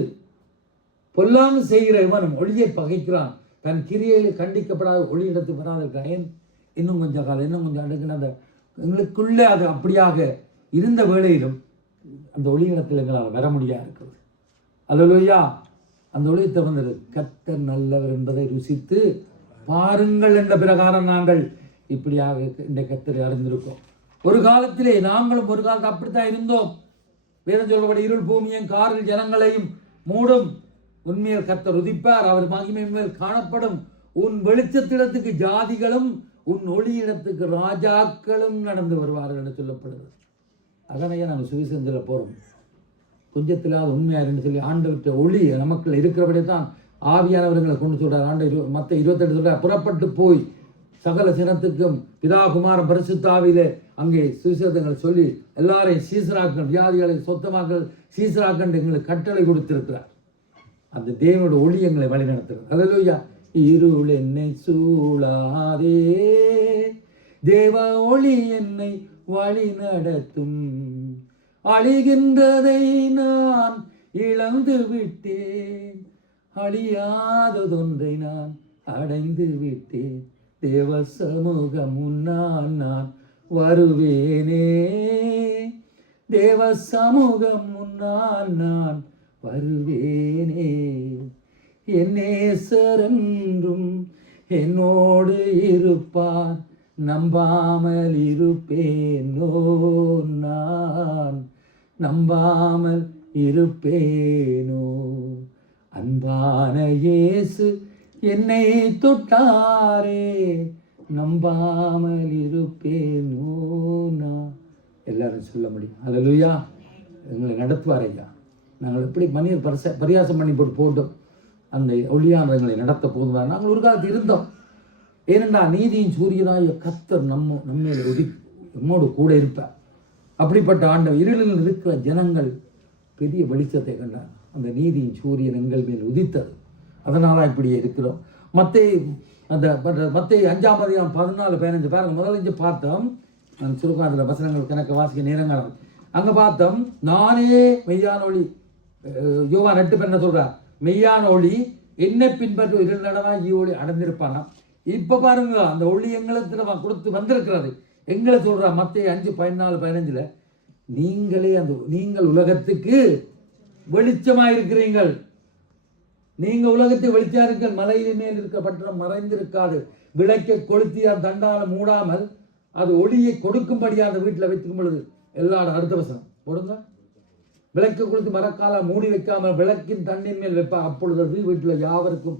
பொல்லாங்கு செய்கிற இவனும் ஒளியை பகைக்கிறான், தன் கிரியைகளை கண்டிக்கப்படாத ஒளியிடத்து வராதிருக்கான். ஏன்? இன்னும் கொஞ்சம் காலம், இன்னும் கொஞ்சம் அடுக்குன்னு அந்த எங்களுக்குள்ளே அது அப்படியாக இருந்த வேளையிலும் அந்த ஒளியிடத்தில் எங்களால் வர முடியாது இருக்கிறது. அல்லேலூயா. அந்த ஒளியத்தை வந்தது, கர்த்தர் நல்லவர் என்பதை ருசித்து பாருங்கள் என்ற பிரகாரம் நாங்கள் இப்படியாக இந்த கர்த்தரை அறிந்திருக்கோம். ஒரு காலத்திலே நாங்களும் ஒரு காலத்தில் அப்படித்தான் இருந்தோம். வேதம் சொல்லப்படி இருள் பூமியும் காரில் ஜனங்களையும் மூடும், உண்மையில் கர்த்தர் உதிப்பார், அவர் மகிமை மேல் காணப்படும். உன் வெளிச்சத்திடத்துக்கு ஜாதிகளும் உன் ஒளியிடத்துக்கு ராஜாக்களும் நடந்து வருவார்கள் என்று சொல்லப்படுது. அதனையே நாங்கள் சுவிசேஷத்தில் போகிறோம். கொஞ்சத்திலாவது உண்மையாக சொல்லி ஆண்டவற்ற ஒளி நமக்குள்ள இருக்கிறபடி தான் ஆவியானவர்களை கொண்டு சொல்கிறார். ஆண்டு மற்ற 28 சொல்கிறார், புறப்பட்டு போய் சகல சினத்துக்கும் பிதா குமாரன் பரிசுத்தாவிலே அங்கே சுவிசேஷங்களை சொல்லி எல்லாரையும் சீசராக்கள், வியாதிகளை சொத்தமாக்கள் சீசராக்கள் எங்களுக்கு கட்டளை கொடுத்திருக்கிறார். அந்த தேவனோட ஒளி எங்களை வழி நடத்துகிறார். அல்லேலூயா. இருள் என்னை சூழாதே, தேவ ஒளி என்னை வழி நடத்தும், அழிகின்றதை நான் இழந்து விட்டேன், அழியாததொன்றை நான் அடைந்து விட்டேன், தேவ சமூகம் முன்னால் நான் வருவேனே, தேவ சமூகம் முன்னால் நான் வருவேனே, என் நேசர் என்றும் என்னோடு இருப்பார், நம்பாமல் இருப்பேனோ நான், நம்பாமல் இருப்பேனோ, அன்பான இயேசு என்னை தொட்டாரே, நம்பாமல் இருப்பேனோ நான். எல்லாரும் சொல்ல முடியும். அல்லேலூயா. எங்களை நடத்துவார் ஐயா. நாங்கள் எப்படி மனிதர் பரியாசம் பண்ணி போட்டோம், அந்த ஒளியானவர்களை நடத்த போதுவார். நாங்கள் ஒரு காலத்தில் இருந்தோம். ஏனென்றா நீதியின் சூரியனாய கர்த்தர் நம்மேல் நம்மோடு கூட இருப்பார். அப்படிப்பட்ட ஆண்டவர் இருளில் இருக்கிற ஜனங்கள் பெரிய வெளிச்சத்தை கண்டார். அந்த நீதியின் சூரியன் எங்கள் மேல் உதித்தது. அதனால் இப்படியே இருக்கிறோம். மத்தேயு 5:14-15 பாருங்க. முதல்ல இங்கே பார்த்தோம், நான் சுருக்காதில் வசனங்கள் கணக்கு வாசிக்க நேரங்கள் அங்கே பார்த்தோம், நானே மெய்யான ஒளி. யோவான் 8 என்ன சொல்கிறார்? மெய்யான ஒளி என்னை பின்பற்ற இருள் நடவா ஒளி அடைந்திருப்பானா. இப்போ பாருங்க, அந்த ஒளி எங்களுக்கு கொடுத்து வந்திருக்கிறது. எங்களை சொல்கிறா மத்தேயு 5:14-15 நீங்கள் உலகத்துக்கு வெளிச்சமாக இருக்கிறீர்கள். நீங்கள் உலகத்தை வெளிச்சாருங்கள், மலையின் மேல் இருக்க பற்றம் மறைந்திருக்காது, விளக்கை கொளுத்தியால் தண்டால மூடாமல் அது ஒளியை கொடுக்கும்படியாக அந்த வீட்டில் வைக்கும் பொழுது எல்லாரும். அடுத்த வசனம் போடுங்க. விளக்கு கொளுத்தி மரக்கால மூடி வைக்காமல் விளக்கின் தண்ணின் மேல் வைப்பா, அப்பொழுது அது வீட்டில் யாவருக்கும்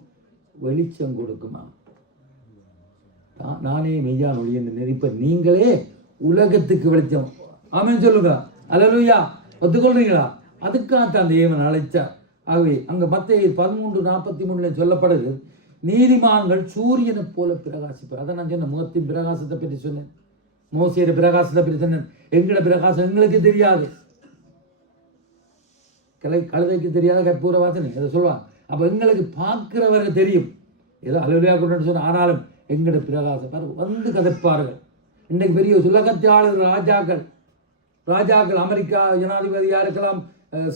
வெளிச்சம் கொடுக்குமா. நானே மெய்யான ஒளி என்று நெறிப்ப நீங்களே உலகத்துக்கு வெளிச்சம். ஆமென் சொல்லுங்க. அல்லேலூயா. ஒத்துக்கொள்றீங்களா? அதுக்காக அந்த ஏவன் அழைச்சார். ஆகவே அங்கே மத்தேயு 13:43 சொல்லப்படுது, நீதிமான்கள் சூரியனை போல பிரகாசிப்பார். அதை நான் சொன்னேன், முகத்தின் பிரகாசத்தை பற்றி சொன்னேன், மோசேயோட பிரகாசத்தை பற்றி சொன்னேன். எங்களோட பிரகாசம் எங்களுக்கு தெரியாது, கழுதைக்கு தெரியாத கற்பூர வாசனை அதை சொல்லுவாங்க. அப்போ எங்களுக்கு பார்க்கிறவர்கள் தெரியும், ஏதோ அலுவலியா கொண்டு சொன்ன, ஆனாலும் எங்களோட பிரகாசம் வந்து கதைப்பார்கள். இன்றைக்கு பெரிய உலகத்தை ஆளுகிற ராஜாக்கள் அமெரிக்கா ஜனாதிபதியாக இருக்கலாம்,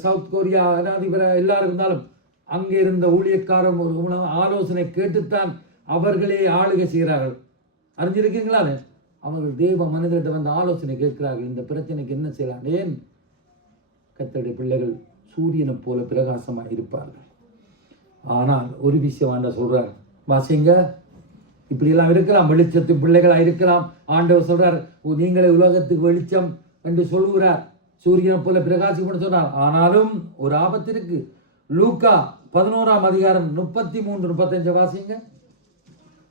சவுத் கொரியா ஜனாதிபதி எல்லாரும் இருந்தாலும் அங்கே இருந்த ஊழியக்காரன் ஒரு ஆலோசனை கேட்டுத்தான் அவர்களே ஆளுகை செய்கிறார்கள். அறிஞ்சிருக்கீங்களா? அவர்கள் தேவ மனிதர்கிட்ட வந்து ஆலோசனை கேட்கிறார்கள், இந்த பிரச்சனைக்கு என்ன செய்யலாம். ஏன்? கர்த்தருடைய பிள்ளைகள் சூரியனை போல பிரகாசமாக இருப்பார்கள். ஆனால் ஒரு விஷயம் ஆண்டவர் சொல்றார், வாசிங்க. இப்படியெல்லாம் இருக்கலாம், வெளிச்சத்து பிள்ளைகளாக இருக்கலாம். ஆண்டவர் சொல்றார், நீங்களே உலகத்துக்கு வெளிச்சம் என்று சொல்லுகிறார், சூரியனை போல பிரகாசிக்கும் சொன்னார். ஆனாலும் ஒரு ஆபத்து இருக்கு. லூக்கா 11ஆம் அதிகாரம் 33-35 வாசிங்க.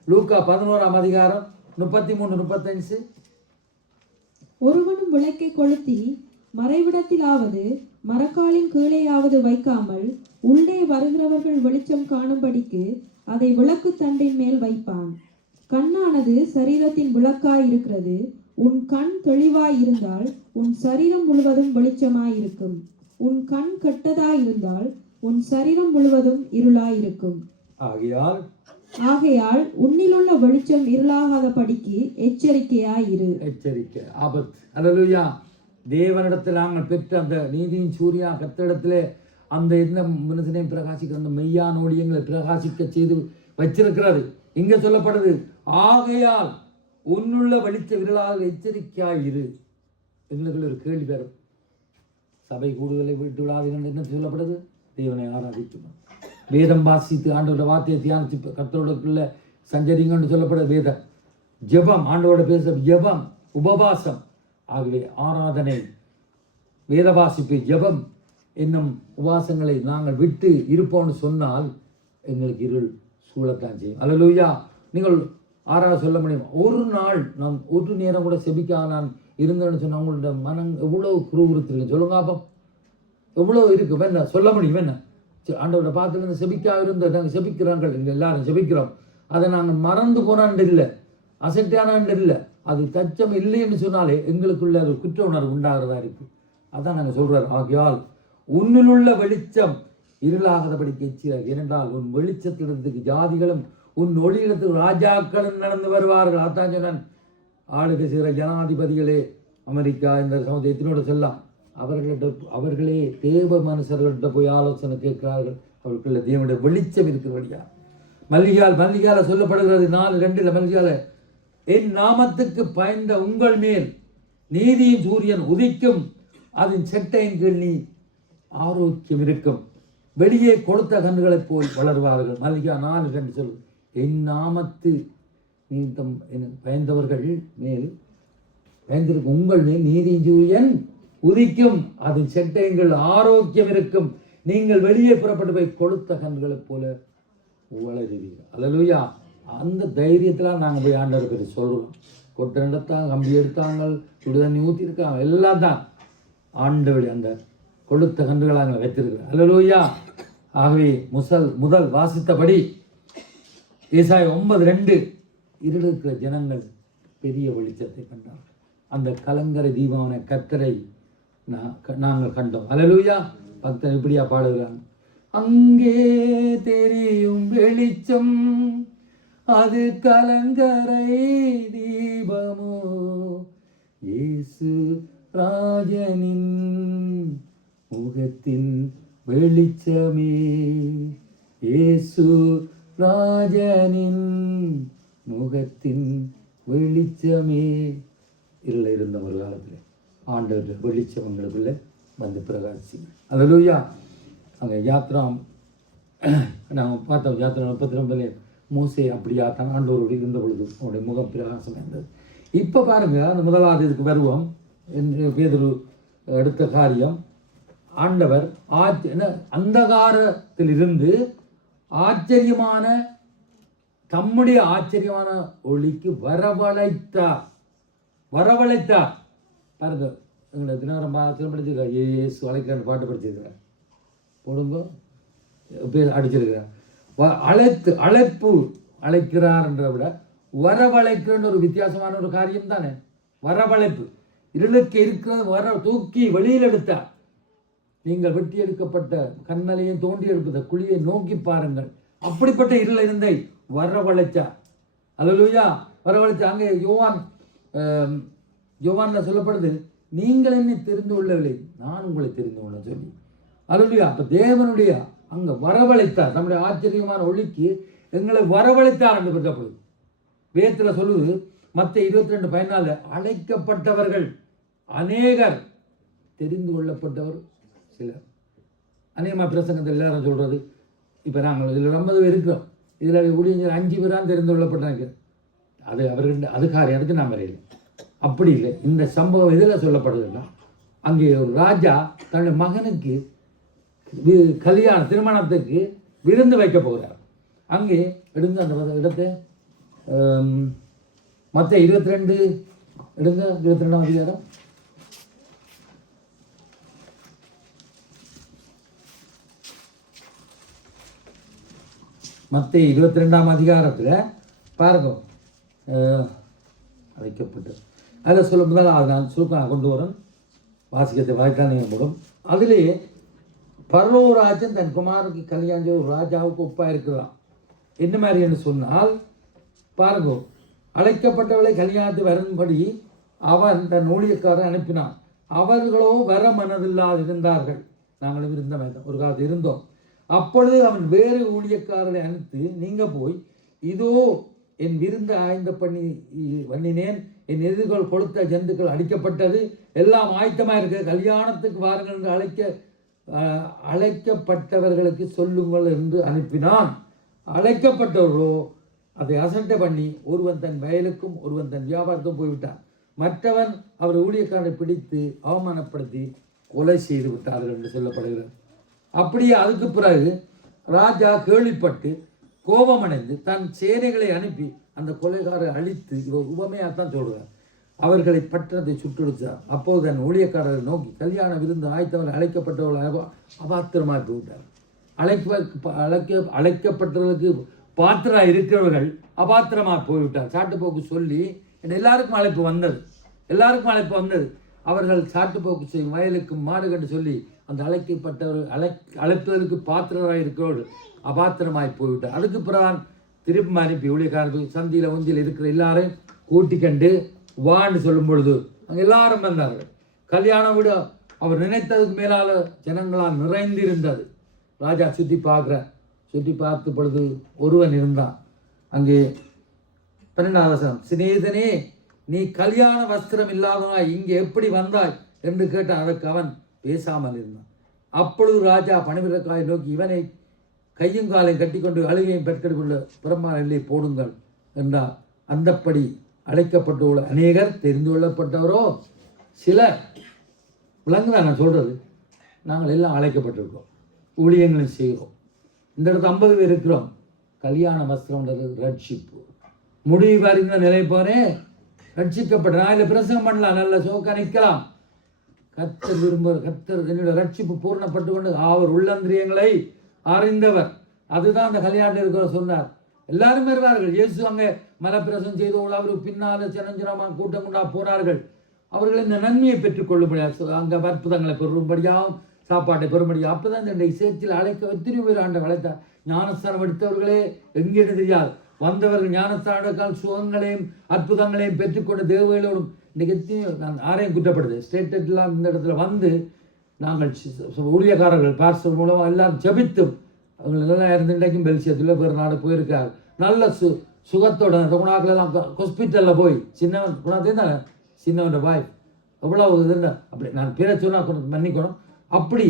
லூக்கா 11ஆம் அதிகாரம் 33-35. ஒருவனும் விளக்கை கொளுத்தி மறைவிடத்திலாவது மரக்காலின் கீழேயாவது வைக்காமல் உள்ளே வருகிறவர்கள் வெளிச்சம் காணும்படிக்கு அதை விளக்கு தண்டின் மேல் வைப்பான். கண்ணானது சரீரத்தின் விளக்காய் இருக்கிறது. உன் கண் தெளிவாய் இருந்தால் உன் சரீரம் முழுவதும் வெளிச்சமாயிருக்கும். உன் கண் கெட்டதாய் இருந்தால் உன் சரீரம் முழுவதும் இருளாயிருக்கும். ஆகையால் உன்னிலுள்ள வெளிச்சம் இருளாகாதபடிக்கு எச்சரிக்கையாயிரு. எச்சரிக்கை, ஆபத்து. அல்லேலூயா. தேவனிடத்தில் நாங்கள் பெற்ற அந்த நீதியின் சூர்யா கர்த்தரிடத்திலே அந்த என்ன மனுஷனையும் பிரகாசிக்கிற அந்த மெய்யான ஒளியங்களை பிரகாசிக்க செய்து வச்சிருக்கிறது. இங்க சொல்லப்படுது, ஆகையால் உன்னுள்ள வெளிச்ச விரலால் எச்சரிக்கையாயிரு. எங்களுக்கு ஒரு கேள்வி பெறும், சபை கூடுதலை விட்டு விடாதீர்கள் என்ன சொல்லப்படுது? தேவனை ஆராதிக்கணும், வேதம் வாசித்து ஆண்டோட வார்த்தையை தியானித்து கர்த்தரோடக்குள்ள சஞ்சரிங்கன்னு சொல்லப்படுது. வேதம், ஜெபம், ஆண்டோட பேச ஜெபம், உபவாசம். ஆகவே ஆராதனை, வேத வாசிப்பு, ஜெபம் என்னும் உபவாசங்களை நாங்கள் விட்டு இருப்போம்னு சொன்னால் எங்களுக்கு இருள் சூழத்தான் செய்யும். அல்லேலூயா. நீங்கள் சொல்ல முடியும், ஒரு நாள் நாம் ஒரு நேரம் கூட செபிக்காக நான் இருந்தேன்னு சொன்னால் உங்களோட மனம் எவ்வளோ குருவுறுத்திருக்கு சொல்லுங்க. அப்போ எவ்வளோ இருக்கு வேணா சொல்ல முடியும். என்ன ஆண்டவரோட பார்த்துலேருந்து செபிக்காக இருந்த நாங்கள் செபிக்கிறாங்க, இங்கே எல்லாரும் செபிக்கிறோம். அதை நாங்கள் மறந்து போனான்னு இல்லை, அசட்டானான்னு இல்லை, அது தச்சம் இல்லைன்னு சொன்னாலே எங்களுக்குள்ள ஒரு குற்ற உணர்வு உண்டாகிறதா இருக்கு. அதான் நாங்கள் சொல்றாரு, ஆகையால் உன்னிலுள்ள வெளிச்சம் இருளாகாதபடிக்கு எச்சரிக்கை. ஏனென்றால் உன் வெளிச்சத்திடத்துக்கு ஜாதிகளும் உன் ஒளியிடத்துக்கு ராஜாக்களும் நடந்து வருவார்கள். அதான் சொன்னான், ஆளுகை செய்கிற ஜனாதிபதிகளே அமெரிக்கா இந்த சமுதாயத்தினோட செல்லாம், அவர்களே தேவ மனுஷர்கள்ட்ட போய் ஆலோசனை கேட்கிறார்கள். அவர்களுக்குள்ள தேவனுடைய வெளிச்சம் இருக்கிறபடியா. மல்லிகால சொல்லப்படுகிறது 4:2 மல்லிகால, என் நாமத்துக்கு பயந்த உங்கள் மேல் நீதியின் சூரியன் உதிக்கும், அதன் செட்டையின் கீழ் நீ ஆரோக்கியம் இருக்கும், வெளியே கொடுத்த கன்றுகளைப் போல் வளர்வார்கள். மல்லிகா 4:2 சொல்லு, என் நாமத்து பயந்தவர்கள் மேல் பயந்திருக்கும் உங்கள் மேல் நீதியின் சூரியன் உதிக்கும், அதன் செட்டைகள் ஆரோக்கியம் இருக்கும், நீங்கள் வெளியே புறப்பட்டு போய் கொடுத்த கன்றுகளைப் போல வளருவீர்கள். அல்லேலூயா. அந்த தைரியத்தில் நாங்கள் போய் ஆண்டவர் பேர் சொல்கிறோம். கொட்டை நடத்தாங்க, கம்பி எடுத்தாங்க, சுடு தண்ணி ஊற்றிருக்காங்க, எல்லாம் தான் ஆண்டவர் அந்த கொளுத்த கன்றுகளை நாங்கள் வைத்திருக்கிறோம். அல்லேலூயா. ஆகவே முதல் வாசித்தபடி ஏசாயா 9:2, இருளுக்கிற ஜனங்கள் பெரிய வெளிச்சத்தை கண்டார். அந்த கலங்கரை தீபாவளி கர்த்தரை நாங்கள் கண்டோம். அல்லேலூயா. பக்தன் இப்படியா பாடுகிறான், அங்கே தெரியும் வெளிச்சம் அது கலங்கரை தீபமோ, இயேசு ராஜனின் முகத்தின் வெளிச்சமே, இயேசு ராஜனின் முகத்தின் வெளிச்சமே. இருள இருந்த ஒரு காலத்தில் ஆண்டவர் வெளிச்சம் எங்களுக்குள்ள வந்து பிரகாசி. அல்லேலூயா. அங்கே யாத்ராம் நாங்கள் பார்த்தோம், யாத்ரா 39 மோசே அப்படியா தான் ஆண்டவரோடு இருந்த பொழுது அவருடைய முகம் பிரகாசம் இருந்தது. இப்போ பாருங்க, அந்த முதலாவது இதுக்கு வருவோம். பேதுரு எடுத்த காரியம், ஆண்டவர் அந்தகாரத்தில் இருந்து ஆச்சரியமான தம்முடைய ஆச்சரியமான ஒளிக்கு வரவழைத்தார். பாருங்க, எங்களை தினகரம் படிச்சிருக்கார், ஏசு அழைக்கிறான் பாட்டு படிச்சிருக்கிறார், போடுங்க அடிச்சிருக்கிறார். அழைக்கிறார் என்ற விட வரவழைக்கிற ஒரு வித்தியாசமான ஒரு காரியம் தானே. வரவழைப்பு, இருளுக்கு இருக்கிறது தூக்கி வெளியில் எடுத்தார். நீங்கள் வெட்டி எடுக்கப்பட்ட கண்ணலையும் தோண்டி எடுப்பத குழியை நோக்கி பாருங்கள், அப்படிப்பட்ட இருளை இருந்தை வரவழைச்சார். அல்லேலூயா. வரவழைச்சா. அங்கே யோவான்ல சொல்லப்படுது, நீங்கள் என்னை தெரிந்து கொள்ளவில்லை, நான் உங்களை தெரிந்து கொள்ள சொல்லி. அல்லேலூயா. அப்ப தேவனுடைய அங்க வரவழைத்தார். நம்முடைய ஆச்சரியமான ஒளிக்கு எங்களை வரவழைத்தார் என்று சொல்லப்படுது. வேதத்தில் சொல்லுது மத்த 22:14 அழைக்கப்பட்டவர்கள் அநேகர், தெரிந்து கொள்ளப்பட்டவர் சிலர். அநேகமாக பிரசங்கத்தில் எல்லாரும் சொல்கிறது. இப்போ நாங்கள் இதில் 50 பேர் இருக்கிறோம். இதில் ஊழியர் 5 பேரான் தெரிந்து கொள்ளப்பட்டாங்க. அது அவர்கள் அதுக்காரி, அதுக்கு நான் வரையில. அப்படி இல்லை. இந்த சம்பவம் இதில் சொல்லப்படுதுன்னா, அங்கே ஒரு ராஜா தன்னுடைய மகனுக்கு கல்யாண திருமணத்துக்கு விருந்து வைக்க போகிறார். அங்கே எடுங்க அந்த இடத்தை மற்ற 22 எடுங்க 22ஆம் அதிகாரம். மற்ற 22ஆம் அதிகாரத்தில் பாருங்க அழைக்கப்பட்டு அதில் சொல்லும்போது அதை நான் சுருக்கம் கொண்டு வரேன். வாசிக்கத்தை வாய்க்கால் போடும். அதிலேயே பரலோராஜன் தன் குமாருக்கு கல்யாணம் ஒரு ராஜாவுக்கு ஒப்பாக இருக்கிறான். என்ன மாதிரின்னு சொன்னால் பாருங்க, அழைக்கப்பட்டவளை கல்யாணத்து வரும்படி அவன் தன் ஊழியக்காரரை அனுப்பினான். அவர்களோ வர மனதில்லாது இருந்தார்கள். நாங்களும் இருந்த மாதிரி ஒரு காலத்தில் இருந்தோம். அப்பொழுது அவன் வேறு ஊழியக்காரரை அனுப்பி, நீங்கள் போய் இதோ என் விருந்து ஆய்ந்த பண்ணினேன், என் எதிர்கள் கொடுத்த ஜந்துக்கள் அடிக்கப்பட்டது, எல்லாம் ஆயத்தமாக இருக்க, கல்யாணத்துக்கு வாருங்கள் என்று அழைக்கப்பட்டவர்களுக்கு சொல்லுங்கள் என்று அனுப்பினான். அழைக்கப்பட்டவர்களோ அதை அசட்டை பண்ணி ஒருவன் தன் வயலுக்கும் ஒருவன் தன் வியாபாரத்துக்கும் போய்விட்டான். மற்றவன் அவர் ஊழியக்காரனை பிடித்து அவமானப்படுத்தி கொலை செய்து விட்டார்கள் என்று சொல்லப்படுகிறது. அப்படியே அதுக்கு பிறகு ராஜா கேள்விப்பட்டு கோபமடைந்து தன் சேனைகளை அனுப்பி அந்த கொலைகாரை அழித்து, உபமையாகத்தான் சொல்கிறார், அவர்களை பட்டணத்தை சுட்டெடுத்தார். அப்போது தன் ஊழியக்காரரை நோக்கி, கல்யாண விருந்து ஆய்த்தவர்கள் அழைக்கப்பட்டவர்கள் அபாத்திரமாக போய்விட்டார். அழைக்கப்பட்டவர்களுக்கு பாத்திரமாக இருக்கிறவர்கள் அபாத்திரமாக போய்விட்டார். சாட்டுப்போக்கு சொல்லி எல்லாருக்கும் அழைப்பு வந்தது. அவர்கள் சாட்டுப்போக்கு செய்யும் வயலுக்கு மாடு கண்டு சொல்லி அந்த அழைக்கப்பட்டவர்கள் அழைப்பதற்கு பாத்திரராக இருக்கிறவர்கள் அபாத்திரமாய் போய்விட்டார். அதுக்கு பிறகு திருப்பி அனுப்பி ஊழியக்காரர்கள் சந்தியில் ஒந்தியில் இருக்கிற எல்லாரையும் கூட்டிக்கண்டு வான்னு சொல்லும் பொழுது அங்கே எல்லாரும் வந்தார்கள். கல்யாணம் விட அவர் நினைத்ததுக்கு மேலால் ஜனங்களால் நிறைந்திருந்தது. ராஜா சுற்றி பார்த்த பொழுது ஒருவன் இருந்தான். அங்கே 12ஆம் வசனம், சிநேகிதனே, நீ கல்யாண வஸ்திரம் இல்லாதவனாய் இங்கே எப்படி வந்தாய் என்று கேட்டான். அதற்கு அவன் பேசாமல் இருந்தான். அப்பொழுது ராஜா பணிவிடக்காரை நோக்கி, இவனை கையும் காலையும் கட்டிக்கொண்டு அழுகையும் பெற்கொள்ள புறம்பான எல்லை போடுங்கள் என்றார். அந்தப்படி அழைக்கப்பட்டுள்ள அநேகர், தெரிந்து கொள்ளப்பட்டவரோ சிலர். விளங்குதான் நான் சொல்கிறது. நாங்கள் எல்லாம் அழைக்கப்பட்டிருக்கோம், ஊழியங்களும் செய்கிறோம். இந்த இடத்துல 50 பேர் இருக்கிறோம். கல்யாண வஸ்திரம்ன்றது ரட்சிப்பு. முடிவு பாருங்க நிலை போனே ரட்சிக்கப்பட்ட நான் இல்லை பிரசங்கம் பண்ணலாம், நல்ல சோக்க நிற்கலாம். கர்த்தர் விரும்புகிற கர்த்தர் என்னுடைய ரட்சிப்பு பூர்ணப்பட்டு கொண்டு அவர் உள்ளந்திரியங்களை அறிந்தவர். அதுதான் அந்த கல்யாணத்தில் இருக்கிற சொன்னார். எல்லாரும் வருவார்கள். இயேசு அங்கே மலப்பிரசம் செய்தவர்கள் அவருக்கு பின்னால் சினஞ்சிரமாக கூட்டம் கொண்டா போனார்கள். அவர்கள் இந்த நன்மையை பெற்றுக்கொள்ள முடியாது. அங்கே அற்புதங்களை பெறும்படியாகவும் சாப்பாட்டை பெறும்படியாக. அப்போ தான் இந்த இசைச்சில் அழைக்க எத்தனை பேர் ஆண்டை அழைத்தார். ஞானஸ்தானம் எடுத்தவர்களே எங்கே தெரியாது வந்தவர்கள் ஞானஸ்தான சுகங்களையும் அற்புதங்களையும் பெற்றுக்கொண்டு தேவைகளோடும் இன்றைக்கு எத்தனையோ நான் யாரையும் குற்றப்படுது. ஸ்டேட்டெல்லாம் இந்த இடத்துல வந்து நாங்கள் ஊழியக்காரர்கள் பாஸ்டர் மூலமாக எல்லாம் ஜபித்தும் அவங்க எல்லாம் இருந்து இன்றைக்கும் பெல்சியத்தில் பேர் நாடு போயிருக்கார். நல்ல சுகத்தோட குணாக்கெல்லாம் ஹாஸ்பிட்டலில் போய் சின்னவன் குணாத்தையும் தானே சின்னவன் பாய் எவ்வளோ இதுன்னு அப்படி நான் பேரை சொன்னால் மன்னிக்கணும். அப்படி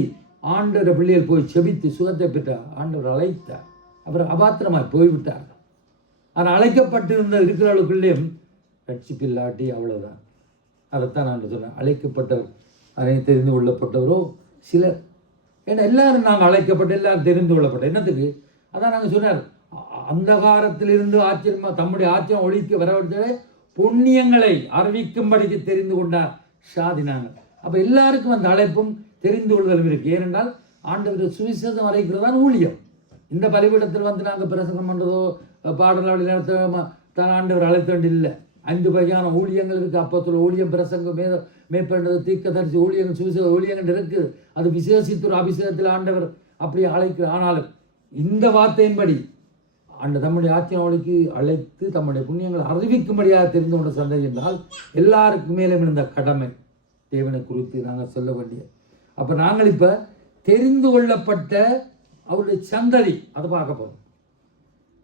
ஆண்டோட பிள்ளைகள் போய் செபித்து சுகத்தை பெற்றார். ஆண்டவர் அழைத்தார். அப்புறம் அபாத்திரமாய் போய்விட்டார். ஆனால் அழைக்கப்பட்டிருந்த இருக்கிறவர்களுக்குள்ளேயும் ரட்சிப்பில்லாட்டி அவ்வளோதான். அதைத்தான் நான் சொன்னேன். அழைக்கப்பட்டவர் அதை தெரிந்து கொள்ளப்பட்டவரோ சிலர். ஏன்னா எல்லாரும் நாங்கள் அழைக்கப்பட்ட எல்லாரும் தெரிந்து கொள்ளப்பட்ட என்னத்துக்கு அதான் நாங்கள் சொன்னார். அந்தகாரத்திலிருந்து ஆச்சரியமாக தம்முடைய ஆச்சரியம் ஒழிக்க வரவழைத்தவே புண்ணியங்களை அறிவிக்கும்படிக்கு தெரிந்து கொண்டார் சாதினாங்க. அப்போ எல்லாருக்கும் அந்த அழைப்பும் தெரிந்து கொள்வதும் இருக்குது. ஏனென்றால் ஆண்டவர் சுவிசேஷம் வரைக்கிறதான் ஊழியம். இந்த பலிபீடத்தில் வந்து நாங்கள் பிரசங்கம் பண்ணுறதோ பாடலாளி நடத்த தான் ஆண்டவர் அழைத்த வேண்டிய இல்லை. 5 வகையான ஊழியங்கள் இருக்குது. அப்போத்துல ஊழியம், பிரசங்கம், மேற்பண்டது, தீர்க்கதரிசி ஊழியங்கள், சுவிசேஷ ஊழியங்கள் இருக்குது. அது விசேஷித்தொரு அபிஷேகத்தில் ஆண்டவர் அப்படி அழைக்கிறார். ஆனாலும் இந்த வார்த்தையின்படி தம்முடைய ஆட்சியாளருக்கு அழைத்து தம்முடைய புண்ணியங்களை அறிவிக்கும்படியாக தெரிந்து கொண்ட சந்ததி என்றால் எல்லாருக்கும் மேலே இருந்த கடமை தேவனை குறித்து நாங்கள் சொல்ல வேண்டிய. அப்போ நாங்கள் இப்போ தெரிந்து கொள்ளப்பட்ட அவருடைய சந்ததி அதை பார்க்க போகிறோம்.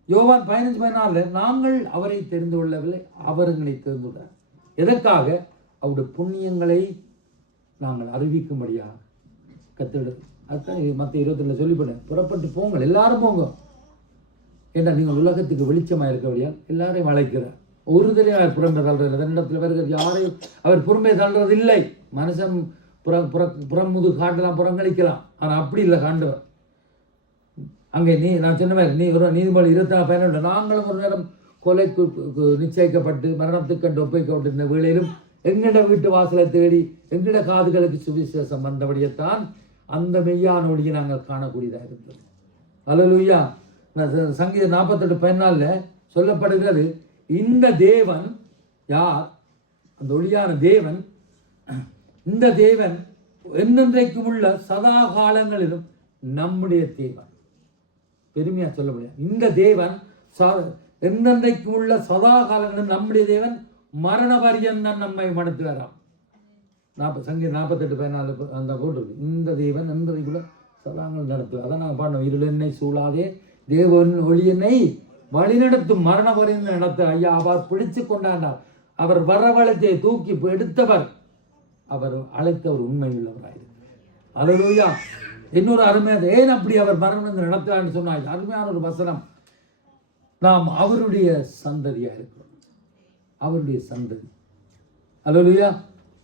யோவான் 15:14 நாங்கள் அவரை தெரிந்து கொள்ளவில்லை, அவர் எங்களை தெரிந்து கொண்டார். எதற்காக? அவருடைய புண்ணியங்களை நாங்கள் அறிவிக்கும்படியாக கத்திடு. அதுதான் மற்ற 22 சொல்லிப்பட்டேன், புறப்பட்டு போங்கள், எல்லாரும் போங்க. ஏன்னா நீங்கள் உலகத்துக்கு வெளிச்சமாக இருக்க வழியால் எல்லாரையும் அழைக்கிறார். ஒரு தடவை அவர் புறம்பை தள்ளுறது, ரெண்டிடத்தில் வருகிறது யாரையும் அவர் புறம்பை தள்ளுறது இல்லை. மனுஷன் புறமுது காட்டலாம், புறங்களிக்கலாம், ஆனால் அப்படி இல்லை காண்டவர். அங்கே நான் சொன்ன மாதிரி நீதிமொழி 24:12 நாங்களும் ஒரு நேரம் கொலைக்கு நிச்சயிக்கப்பட்டு மரணத்துக்கு கண்டு ஒப்பைக்கப்பட்டிருந்த வேளையிலும் எங்கட வீட்டு வாசலை தேடி எங்கட காதுகளுக்கு சுவிசேஷம் வந்தபடியத்தான் அந்த மெய்யான ஒளியை நாங்கள் காணக்கூடியதாக இருந்தது. அல்லேலூயா. சங்கீதம் 48:14 சொல்லப்படுகிறது, இந்த தேவன் யார்? அந்த ஒளியான தேவன், இந்த தேவன் என்னென்றைக்கும் உள்ள சதா காலங்களிலும் நம்முடைய தேவன். பெருமையா சொல்ல முடியாது. இந்த தேவன் என்னென்றைக்கும் உள்ள சதா காலங்களிலும் நம்முடைய தேவன் மரண பரியந்தம் நம்மை மனத்துவாராம். சங்கீதம் 48:14 அந்த போட்டிருக்கு. இந்த தேவன் என்றைக்குள்ள சதாங்கள் நடத்துவார். அதான் நாங்கள் பாடணும், இருள் என்னை சூழாதே தேவன் ஒளி என்னை வழிநடத்தும், மரண பரியந்தம் நடத்த. ஐயா, அவர் பிடிச்சு கொண்டாண்டார், அவர் வரவழைத்தை தூக்கி எடுத்தவர், அவர் அழைத்தவர் உண்மையுள்ளவராயிருக்கிறார். அல்லேலூயா. இன்னொரு அருமையாக ஏன் அப்படி அவர் மரணம் நடத்துவார்னு சொன்னார். அருமையான ஒரு வசனம். நாம் அவருடைய சந்ததியாக இருக்கிறோம், அவருடைய சந்ததி. அல்லேலூயா.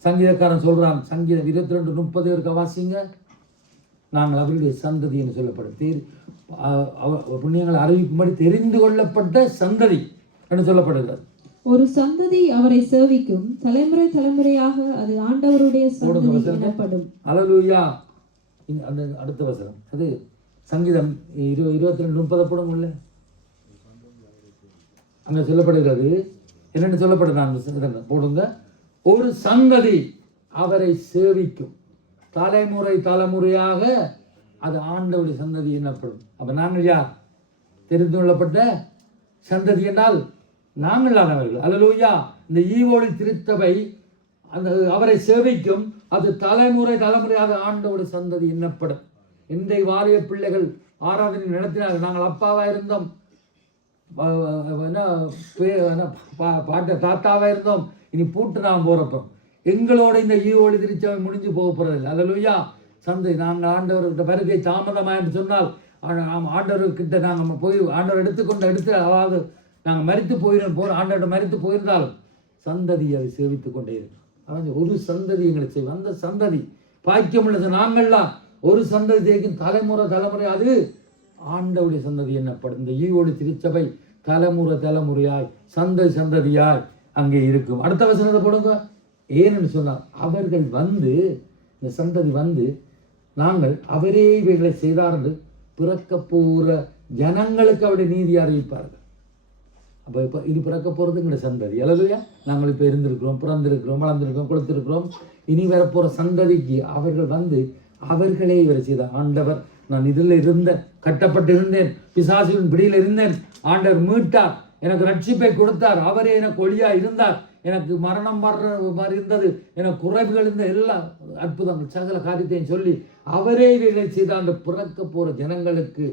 சங்கீதக்காரன் சொல்றான், சங்கீதம் 22:30 இருக்க வாசிங்க. நாங்கள் அவருடைய சந்ததி என்று சொல்லப்படும் புண்ணியங்களை அறிவிக்கும்படி தெரிந்து கொள்ளப்பட்ட சந்ததி என்று சொல்லப்படுகிறது. ஒரு சந்ததி அவரை சேவிக்கும், தலைமுறை தலைமுறையாக அது ஆண்டவருடைய சந்ததி எனப்படும். அல்லேலூயா. அந்த அடுத்த வசனம் அது சங்கீதம் 22:30 போடுங்க. அங்க சொல்லப்படுகிறது என்னென்னு சொல்லப்படுது போடுங்க. ஒரு சந்ததி அவரை சேவிக்கும், தலைமுறை தலைமுறையாக அது ஆண்டவருடைய சந்ததி எனப்படும். அப்ப நாங்கள் யார்? தெரிந்து கொள்ளப்பட்ட சந்ததி என்றால் நாங்கள் ஆனவர்கள். அல்லேலூயா. இந்த ஈவோலி திருச்சபை அந்த அவரை சேவிக்கும், அது தலைமுறை தலைமுறையாக ஆண்டவருடைய சந்ததி என்னப்படும். இன்றைய வாரிய பிள்ளைகள் ஆராதனை நடத்தினார்கள். நாங்கள் அப்பாவா இருந்தோம், பாட்ட தாத்தாவா இருந்தோம், இனி பூட்டு நாம் போறப்போம். எங்களோட இந்த ஈவோலி திருச்சபை முடிஞ்சு போக போறதில்லை. அல்லேலூயா. சந்தை நாங்கள் ஆண்டவர்கிட்ட வருகை தாமதமா என்று சொன்னால் ஆண்டவர்கிட்ட நாங்கள் போய் ஆண்டவர் எடுத்து அதாவது நாங்கள் மரித்து போகிறோம் ஆண்டவர்கிட்ட மரித்து போயிருந்தாலும் சந்ததி அதை சேவித்துக் கொண்டே இருக்கும். ஒரு சந்ததி எங்களை செய்வோம். அந்த சந்ததி பாக்கியம் உள்ளது. நாங்கள்லாம் ஒரு சந்ததி தேய்க்கும், தலைமுறை தலைமுறை அது ஆண்டவுடைய சந்ததி என்னப்படும். இந்த ஈவோடு திருச்சபை தலைமுறை தலைமுறையாய் சந்ததி சந்ததியாய் அங்கே இருக்கும். அடுத்த வசனத்தை போடுங்க. ஏன்னு சொன்னார், அவர்கள் வந்து இந்த சந்ததி வந்து நாங்கள் அவரே இவைகளை செய்தார் என்று பிறக்க போற ஜனங்களுக்கு அவருடைய நீதி அறிவிப்பார்கள். அப்போ இப்போ இது பிறக்க போகிறது எங்களுடைய சந்ததி. அல்லேலூயா. நாங்கள் இப்போ இருந்திருக்கிறோம், பிறந்திருக்கிறோம், வளர்ந்திருக்கிறோம், கொடுத்திருக்கிறோம். இனி வரப்போகிற சந்ததிக்கு அவர்கள் வந்து அவர்களே இவரை செய்தார். ஆண்டவர், நான் இதில் இருந்தேன், கட்டப்பட்டு இருந்தேன், பிசாசின் பிடியில் இருந்தேன், ஆண்டவர் மீட்டார், எனக்கு ரட்சிப்பை கொடுத்தார், அவரே எனக்கு ஒளியா இருந்தார், எனக்கு மரணம் மாதிரி இருந்தது, எனக்கு குறைவுகள் இருந்த எல்லா அற்புதங்கள் சகல காரியத்தையும் சொல்லி அவரே இவைகளை செய்த அந்த பிறக்க போகிற ஜனங்களுக்கு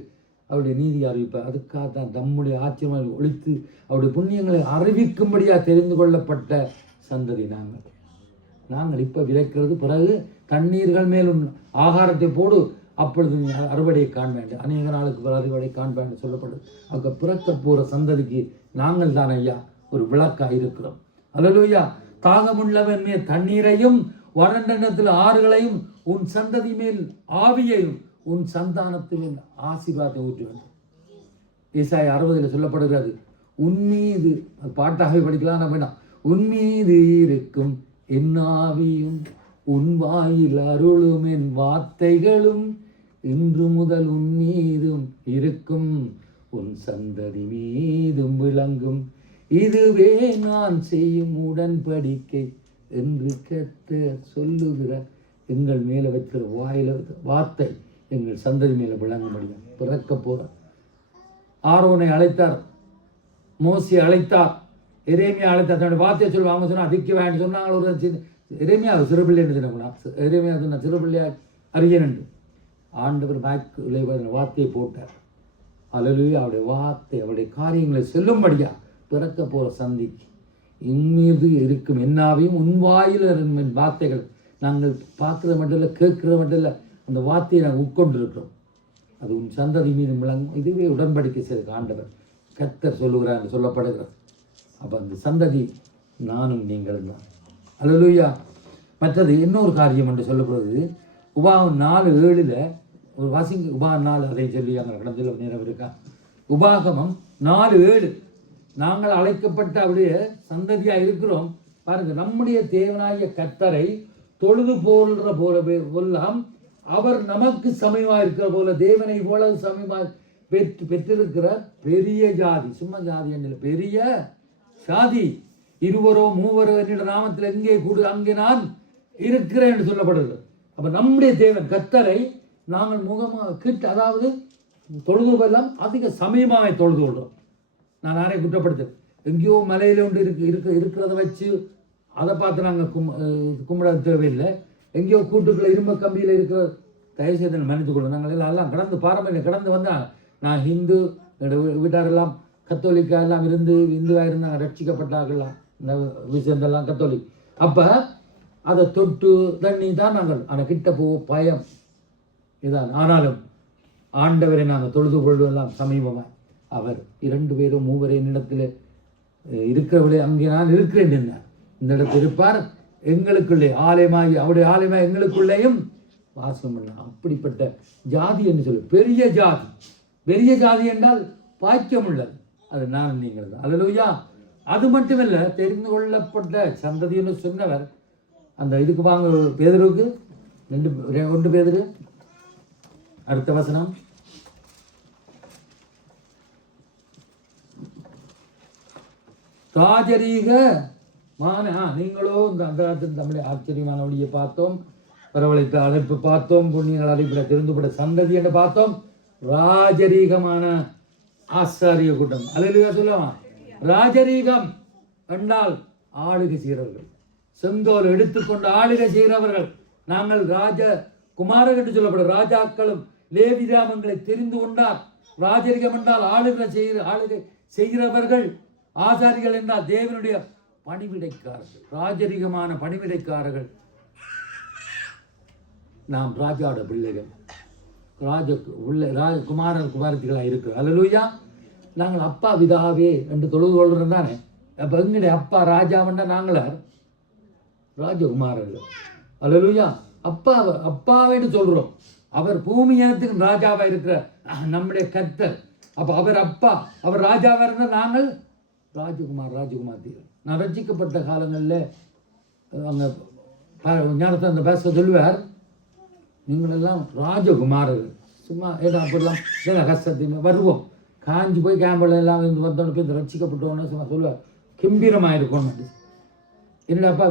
அவருடைய நீதி அறிவிப்பார். அதுக்காக தான் நம்முடைய ஆச்சரியங்களை ஒழித்து அவருடைய புண்ணியங்களை அறிவிக்கும்படியாக தெரிந்து கொள்ளப்பட்ட சந்ததி நாங்கள் இப்போ விதைக்கிறது. பிறகு தண்ணீர்கள் மேலும் ஆகாரத்தை போடு, அப்பொழுது அறுவடையை காண்பேன், அநேக நாளுக்கு பிறகு அறுவடை காண்பேன் சொல்லப்படுது. அங்கே பிறக்க போகிற சந்ததிக்கு நாங்கள் தான் ஐயா ஒரு விளக்காக இருக்கிறோம். அல்லேலூயா. தாகமுள்ளவன் மேல் தண்ணீரையும் வறண்ட நிலத்தில் ஆறுகளையும் உன் சந்ததி மேல் ஆவியையும் உன் சந்தானத்தில் ஆசீர்வாதத்தை ஊற்ற வேண்டும். ஏசாயா 60 சொல்லப்படுகிறது, உன்மீது பாட்டாக படிக்கலாம் அப்படின்னா, உன்மீது இருக்கும் என் ஆவியும் உன் வாயில் அருளும் என் வார்த்தைகளும் இன்று முதல் உன் மீதும் இருக்கும், உன் சந்ததி மீதும் விளங்கும், இதுவே நான் செய்யும் உடன்படிக்கை என்று கர்த்தர் சொல்லுகிற எங்கள் மேலே வைக்கிற வாயில வார்த்தை எங்கள் சந்ததி மேலே விளங்க முடியும். பிறக்க போற ஆரோனை அழைத்தார், மோசியை அழைத்தார், எரேமியா அழைத்தார். தன்னுடைய வார்த்தையை சொல்லுவாங்க. அவங்க சொன்னா அதிக்க வேண்டாம் சொன்னாங்க. ஒரு எரேமியா சிறுபிள்ளைன்னு சொன்னா, எரேமியா சொன்ன சிறுபிள்ளையா அறியனண்டு ஆண்டவர் வார்த்தையை போட்டார். அல்லேலூயா. அவருடைய வார்த்தை அவருடைய காரியங்களை சொல்லும்படியா பிறக்க போகிற சந்திக்கு இம்மீது இருக்கும் என்னாவையும் உன் வாயில் என் வார்த்தைகள் நாங்கள் பார்க்குறது மட்டும் இல்லை, கேட்குறது மட்டும் இல்லை, அந்த வார்த்தையை நாங்கள் உட்கொண்டிருக்கிறோம். அது உன் சந்ததி மீது விளங்கும். இதுவே உடன்படிக்கை செய்த ஆண்டவர் கர்த்தர் சொல்லுகிறார் என்று சொல்லப்படுகிறது. அப்போ அந்த சந்ததி நானும் நீங்களும் தான். அல்லேலூயா. மற்றது இன்னொரு காரியம் என்று சொல்லப்படுவது உபாகம் 4:7 ஒரு வாசிங்க. உபாகம் 4 அதை சொல்லி அங்கே கடந்தில் நேரம் இருக்கா? உபாகமம் 4:7 நாங்கள் அழைக்கப்பட்ட அவருடைய சந்ததியாக இருக்கிறோம். பாருங்க, நம்முடைய தேவனாகிய கர்த்தரை தொழுது போல்ற போலாம் அவர் நமக்கு சமயமாக இருக்கிற போல தேவனை போல சமயமாக பெற்றிருக்கிற பெரிய ஜாதி, சும்மா ஜாதி என்ன பெரிய ஜாதி, இருவரோ மூவரோ என்னுடைய நாமத்தில் எங்கே கூடு அங்கே நான் இருக்கிறேன் என்று சொல்லப்படுகிறது. அப்போ நம்முடைய தேவன் கர்த்தரை நாங்கள் முகமாக கிட்ட, அதாவது தொழுது போலாம் அதிக சமயமாக தொழுது கொள்கிறோம். நான் யாரையும் குற்றப்படுத்தேன். எங்கேயோ மலையில் ஒன்று இருக்கிறத வச்சு அதை பார்த்து நாங்கள் கும்பிட தேவையில்லை. எங்கேயோ கூட்டுக்குள்ள இரும்பு கம்பியில் இருக்கிற தயவுசெய்து மன்னித்து கொள்ளும். நாங்கள் எல்லாம் கடந்து பாரம்பரியம் கடந்து வந்தால் நான் ஹிந்து வீட்டாரெல்லாம் கத்தோலிக்கா எல்லாம் இந்துவாக இருந்தாங்க, ரட்சிக்கப்பட்டார்கள்லாம் இந்த விஷயத்தெல்லாம் கத்தோலிக். அப்போ அதை தொட்டு தண்ணி தான் நாங்கள் ஆனால் கிட்ட பயம் இதான். ஆனாலும் ஆண்டவரை நாங்கள் தொழுது கொள்வதெல்லாம் சமீபமாக அவர் 2 பேரும் 3 பேரும் என்னிடத்தில் இருக்கிறவளே அங்கே நான் இருக்கிறேன் என்றார். இந்த இடத்தில் இருப்பார், எங்களுக்குள்ளே ஆலயமாகி அவருடைய ஆலயமாக எங்களுக்குள்ளேயும் வாசம் பண்ணலாம். அப்படிப்பட்ட ஜாதி என்று சொல்லு, பெரிய ஜாதி. பெரிய ஜாதி என்றால் பாக்கியம் உள்ளது, அது நான் நீங்கள் தான். அல்லேலூயா. அது மட்டுமல்ல, தெரிந்து கொள்ளப்பட்ட சந்ததி என்று சொன்னவர் அந்த இதுக்கு வாங்க பேதுருக்கு 1 பேதுரு அடுத்த வசனம் ராஜரீகமான நீங்களோ இந்த தமிழை ஆச்சரியமான வழியை பார்த்தோம், வரவழைத்த அழைப்பு பார்த்தோம், புண்ணியங்கள் அழைப்பிட தெரிந்துபட சந்ததி என்று பார்த்தோம். ராஜரீகமான ஆசாரிய கூட்டம். அல்லேலூயா சொல்லலாம். ராஜரீகம் என்றால் ஆளுகை செய்கிறவர்கள், செங்கோல் எடுத்துக்கொண்டு ஆளுகை செய்கிறவர்கள். நாங்கள் ராஜ குமாரர்கள் என்று சொல்லப்படும் ராஜாக்களும் லேவி கிராமங்களை தெரிந்து கொண்டார். ராஜரீகம் என்றால் ஆளுகை செய்கிறவர்கள். ஆசாரிகள் என்றால் தேவனுடைய பணிவிடைக்காரர்கள், ராஜரீகமான பணிவிடைக்காரர்கள். நாம் ராஜாவோட பிள்ளைகள், குமாரர் குமாரத்திகளாக இருக்கிறோம். அல்லேலூயா. நாங்கள் அப்பா விதாவே என்று தொழுது கொள்கிறோம் தானே. அப்போ எங்களுடைய அப்பா ராஜாவண்டா நாங்களார் ராஜகுமாரர்கள். அல்லேலூயா. அப்பாவேன்னு சொல்கிறோம். அவர் பூமி இனத்துக்கு ராஜாவாக இருக்கிற நம்முடைய கர்த்தர். அப்போ அவர் அப்பா, அவர் ராஜாவாக இருந்தால் நாங்கள் ராஜகுமார்த்திகள். நான் ரட்சிக்கப்பட்ட காலங்களில் அங்கே ஞானத்தை அந்த பேச சொல்லுவார், நீங்களெல்லாம் ராஜகுமாரர்கள். சும்மா ஏதோ அப்படிலாம் ஏதோ கஷ்டத்தையுமே வருவோம், காஞ்சி போய் கேம்பில் எல்லாம் இருந்து வந்தோன்னு போய் இந்த ரட்சிக்கப்பட்டோன்னு சும்மா சொல்லுவார், கம்பீரமாக இருக்கணும். என்னடாப்பா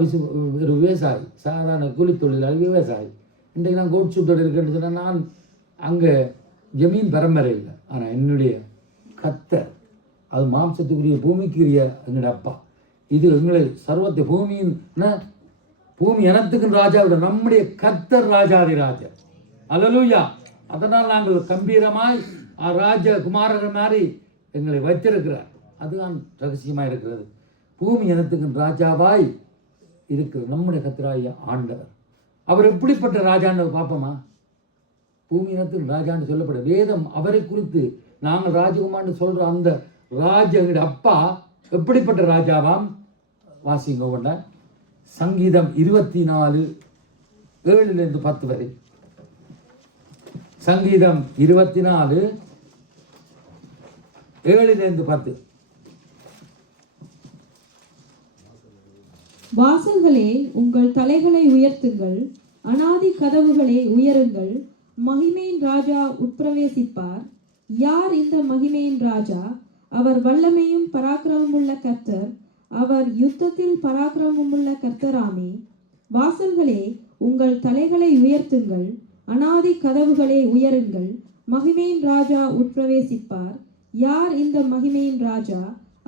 ஒரு விவசாயி, சாதாரண கூலித்தொழிலாளி விவசாயி. இன்றைக்கு நான் கோட் சூட்டோடு இருக்கேன்னு சொன்னால் நான் அங்கே ஜமீன் பரம்பரை இல்லை, ஆனால் என்னுடைய கர்த்தர் அது மாம்சத்துக்குரிய பூமிக்குரிய எங்களுடைய அப்பா. இது எங்களை சர்வத்தை பூமி இனத்துக்கும் ராஜா விட நம்முடைய கர்த்தர் ராஜாதி ராஜா. அல்லேலூயா. அதனால் நாங்கள் கம்பீரமாய் ராஜகுமாரர்கள் மாதிரி எங்களை வைத்திருக்கிறார். அதுதான் ரகசியமாக இருக்கிறது. பூமி இனத்துக்கும் ராஜாவாய் இருக்கிற நம்முடைய கர்த்தராகிய ஆண்டவர். அவர் எப்படிப்பட்ட ராஜான்னு பார்ப்போமா? பூமி இனத்துக்கு ராஜான்னு சொல்லப்பட வேதம் அவரை குறித்து நாங்கள் ராஜகுமார்னு சொல்கிற அந்த ராஜனுடைய அப்பா எப்படிப்பட்ட ராஜாவாம்? வாசிங்க கொண்ட சங்கீதம் 24:7-10 வரை. சங்கீதம் 24:7-10. வாசல்களே உங்கள் தலைகளை உயர்த்துங்கள், அநாதி கதவுகளே உயருங்கள், மகிமையின் ராஜா உட்பிரவேசிப்பார். யார் இந்த மகிமையின் ராஜா? அவர் வல்லமையும் பராக்கிரமமுள்ள கர்த்தர், அவர் யுத்தத்தில் பராக்கிரமமுள்ள கர்த்தராமே. வாசல்களே உங்கள் தலைகளை உயர்த்துங்கள், அநாதி கதவுகளே உயருங்கள், மகிமையின் ராஜா உட்பிரவேசிப்பார். யார் இந்த மகிமையின் ராஜா?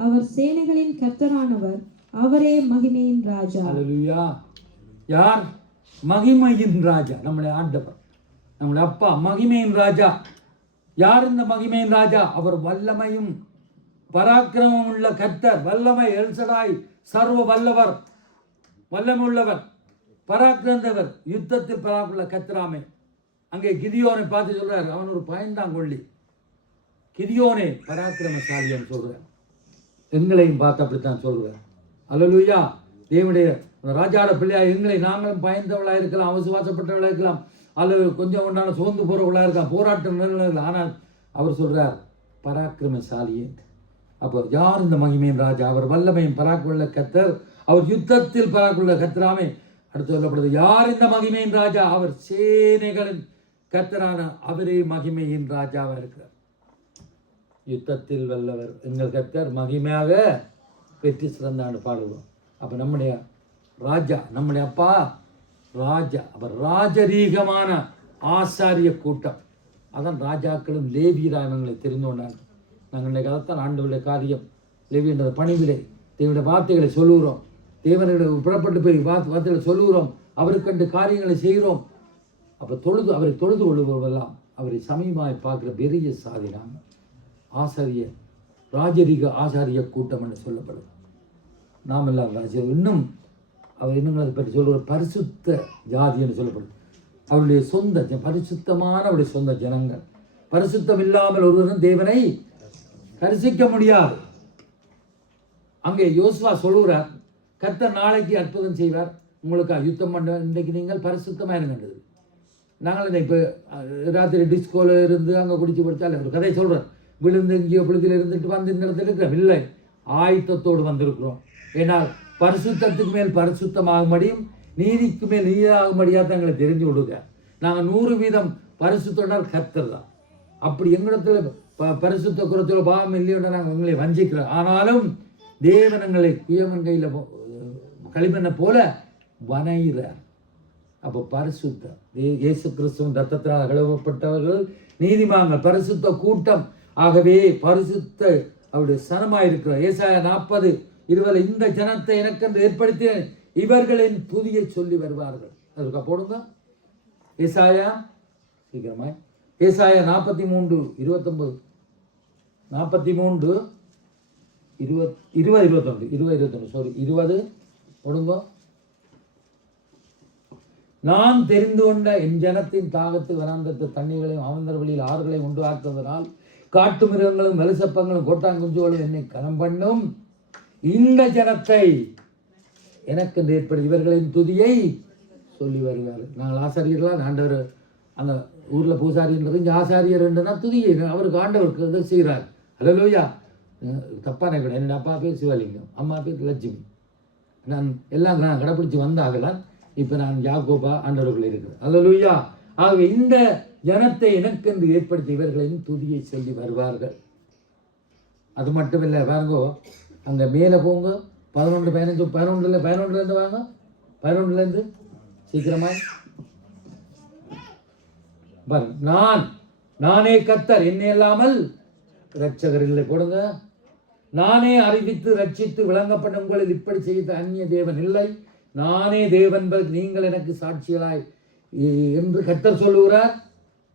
அவர் சேனைகளின் கர்த்தரானவர், அவரே மகிமையின் ராஜா. அல்லேலூயா. யார் மகிமையின் ராஜா? நம்முடைய ஆண்டவர், நம்முடைய அப்பா மகிமையின் ராஜா. யார் இந்த மகிமையின் ராஜா? அவர் வல்லமையும் பராக்கிரமம் உள்ள கர்த்தர். வல்லமை எல்சடாய், சர்வ வல்லவர், வல்லமை உள்ளவர், பராக்கிரந்தவர், யுத்தத்தில் பராக்குள்ள கர்த்தராமே. அங்கே கிதியோனை பார்த்து சொல்றார், அவன் ஒரு பயந்தாங்கொள்ளி. கிதியோனே பராக்கிரமசாலின்னு சொல்றார். எங்களையும் பார்த்து அப்படித்தான் சொல்றார். அல்லேலூயா. தேவனுடைய ராஜாட பிள்ளையா எங்களை நாங்களும் பயந்தவளா இருக்கலாம், அவசுவாசப்பட்டவளா இருக்கலாம், அல்லது கொஞ்சம் உண்டான சோர்ந்து போறவளா இருக்கலாம், போராட்டம் நிலையில். ஆனால் அவர் சொல்றார் பராக்கிரமசாலியே. அப்போ யார் இந்த மகிமையின் ராஜா? அவர் வல்லமையும் பராக்குள்ள கர்த்தர், அவர் யுத்தத்தில் பராக்குள்ள கர்த்தராமே. அடுத்து சொல்லப்படுது, யார் இந்த மகிமையின் ராஜா? அவர் சேனைகளின் கர்த்தரான அவரே மகிமையின் ராஜாவா இருக்கிறார். யுத்தத்தில் வல்லவர் எங்கள் கர்த்தர், மகிமையாக வெற்றி சிறந்தான்னு பாடுவோம். அப்போ நம்முடைய ராஜா, நம்முடைய அப்பா ராஜா. அவர் ராஜரீகமான ஆசாரிய கூட்டம். அதான் ராஜாக்களும் லேவியராயங்களை தெரிந்து கொண்டாங்க. நாங்கள் இன்றைக்கு அதைத்தான் ஆண்டவருடைய காரியம். லேவியன்றது பணிவிடை. தேவனுடைய வார்த்தைகளை சொல்லுகிறோம், தேவனுடைய புறப்பட்டு போய் வார்த்தைகளை சொல்லுகிறோம், அவருக்கண்டு காரியங்களை செய்கிறோம். அப்போ அவரை தொழுது கொள்ளுபவரெல்லாம் அவரை சமயமாய் பார்க்குற பெரிய சாதினாங்க. ஆசாரிய ராஜரீக ஆசாரிய கூட்டம் என்று சொல்லப்படுது. நாம் எல்லாம் இன்னும் அவர் இன்னும் அதை பற்றி சொல்லுற பரிசுத்த ஜாதி என்று சொல்லப்படுது. அவருடைய சொந்த பரிசுத்தமான அவருடைய சொந்த ஜனங்கள். பரிசுத்தம் இல்லாமல் ஒருவரும் தேவனை தரிசிக்க முடியாது. அங்கே யோசுவா சொல்லுகிறார், கர்த்தர் நாளைக்கு அற்புதம் செய்வார், உங்களுக்கு யுத்தம் பண்ண, இன்றைக்கு நீங்கள் பரிசுத்தமாக இருக்கின்றது. நாங்கள் இப்போ ராத்திரி டிஸ்கோவில் இருந்து அங்கே குடிச்சு படித்தால் ஒரு கதை சொல்கிறேன். விழுந்து இங்கேயோ புழுதியில் இருந்துட்டு வந்து இந்த இடத்துல இருக்கிறோம் இல்லை, ஆயத்தத்தோடு வந்திருக்கிறோம். ஏன்னால் பரிசுத்தத்துக்கு மேல் பரிசுத்தமாகும்படியும் நீதிக்கு மேல் நீதியாகும்படியாக தான் எங்களை தெரிஞ்சு விடுங்க. நாங்கள் 100% பரிசுத்தோடால் கர்த்தர் தான். அப்படி எங்களிடத்துல பரிசுத்த குறத்தில் பாவம் இல்லையோட நாங்கள் உங்களை வஞ்சிக்கிறோம். ஆனாலும் தேவன் எங்களை குயமன் கையில் களிமண்ணை போல வனைகிறார். அப்போ பரிசுத்த இயேசு கிறிஸ்துவின் ரத்தத்தினால் கழுவப்பட்டவர்கள் நீதிமான்கள், பரிசுத்த கூட்டம். ஆகவே பரிசுத்த அவருடைய சனமாயிருக்கிறார். ஏசாயா 40:20 இந்த ஜனத்தை எனக்கென்று ஏற்படுத்தினேன், இவர்களின் துதியை சொல்லி வருவார்கள். அதுக்கு போடுங்க ஏசாயா, சீக்கிரமாய் ஏசாயா 43:29 போடுங்க. நான் தெரிந்து கொண்ட என் ஜனத்தின் தாகத்து வராந்தத்து தண்ணீர்களையும் அவந்தர்களில் ஆறுகளையும் உண்டாக்குவதனால் காட்டு மிருகங்களும் வலுசப்பங்களும் கோட்டாங்குஞ்சுகளும் என்னை கனம் பண்ணும். இந்த ஜனத்தை எனக்கு ஏற்படுத்தி இவர்களின் துதியை சொல்லி வருவார்கள். நாங்கள் ஆசாரியர்களாக ஆண்டவர் அந்த ஊரில் பூசாரின்றது இங்கே ஆசாரியர் என்றனா துதியை அவருக்கு ஆண்டவருக்கு இதை செய்கிறார். அல்லேலூயா. தப்பான கூட என்னோட அப்பா பேர் சிவலிங்கம், அம்மா பேர் லட்சுமி. நான் எல்லாம் நான் கடைப்பிடிச்சி வந்தாகலாம். இப்போ நான் யாக்கோபா ஆண்டவர்கள் இருக்கிறேன். அல்லேலூயா. ஆகவே இந்த ஜனத்தை எனக்கென்று ஏற்படுத்தி இவர்களின் துதியை சொல்லி வருவார்கள். அது மட்டும் இல்லை, பாருங்கோ அங்கே மேலே போங்க. 11:15 வாங்க. 11 சீக்கிரமாய் பாருங்க. நானே கர்த்தர், என்னை இல்லாமல் இரட்சகர் இல்லை. போடுங்க. நானே அறிவித்து ரட்சித்து விளங்கப்பட்ட உங்களில் இப்படி செய்த அந்நிய தேவன் இல்லை, நானே தேவன், நீங்கள் எனக்கு சாட்சிகளாய் என்று கர்த்தர் சொல்லுகிறார்.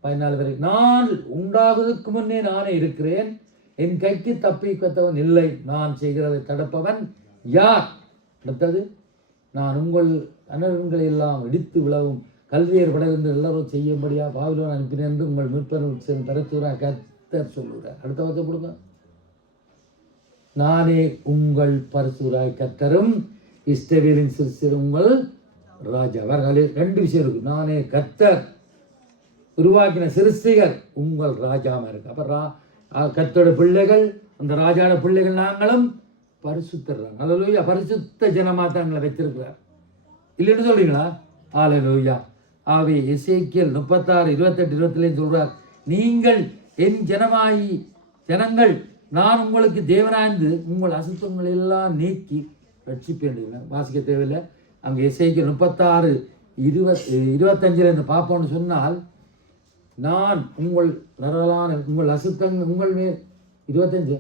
14 வரை, நான் உண்டாவதற்கு முன்னே நானே இருக்கிறேன், என் கைக்கு தப்பிக்கத்தவன் இல்லை, நான் செய்கிறதை தடுப்பவன் யார்? அடுத்தது, நான் உங்கள் அனர்களை எல்லாம் இடித்து விழவும் கல்வியர் படையிலிருந்து எல்லாரும் செய்யும்படியா பாவிலோன் அனுப்பினேன் என்று உங்கள் மீட்பர் தரத்துவராக கர்த்தர் சொல்லுகிறார். அடுத்த வார்த்தை கொடுங்க. நானே உங்கள் பரிசுராய் கர்த்தரும் இஸ்ரவேலின் சிறுசிறு உங்கள் ராஜா. அவர்களே 2 விஷயம் இருக்கு. நானே கர்த்தர், உருவாக்கின சிறுசிகர் உங்கள் ராஜாமா இருக்கு. அப்புறம் கர்த்தரோட பிள்ளைகள், அந்த ராஜாவோட பிள்ளைகள் நாங்களும் பரிசுத்தர்றாங்க. அல்லேலூயா. பரிசுத்த ஜனமாக தான் எங்களை வைத்திருக்கிறார். இல்லைன்னு சொல்றீங்களா? அல்லேலூயா. ஆகவே எசேக்கியேல் 36:28-20 சொல்றார், நீங்கள் என் ஜனங்கள், நான் உங்களுக்கு தேவனாய்ந்து உங்கள் அசுத்தங்களை எல்லாம் நீக்கி ரட்சிப்பேன். வாசிக்க தேவையில்லை. அங்கே எசேக்கியேல் 36:25 பார்ப்போம்னு சொன்னால், நான் உங்கள் நரலான உங்கள் அசுத்தங்கள் உங்கள் மேல் 25,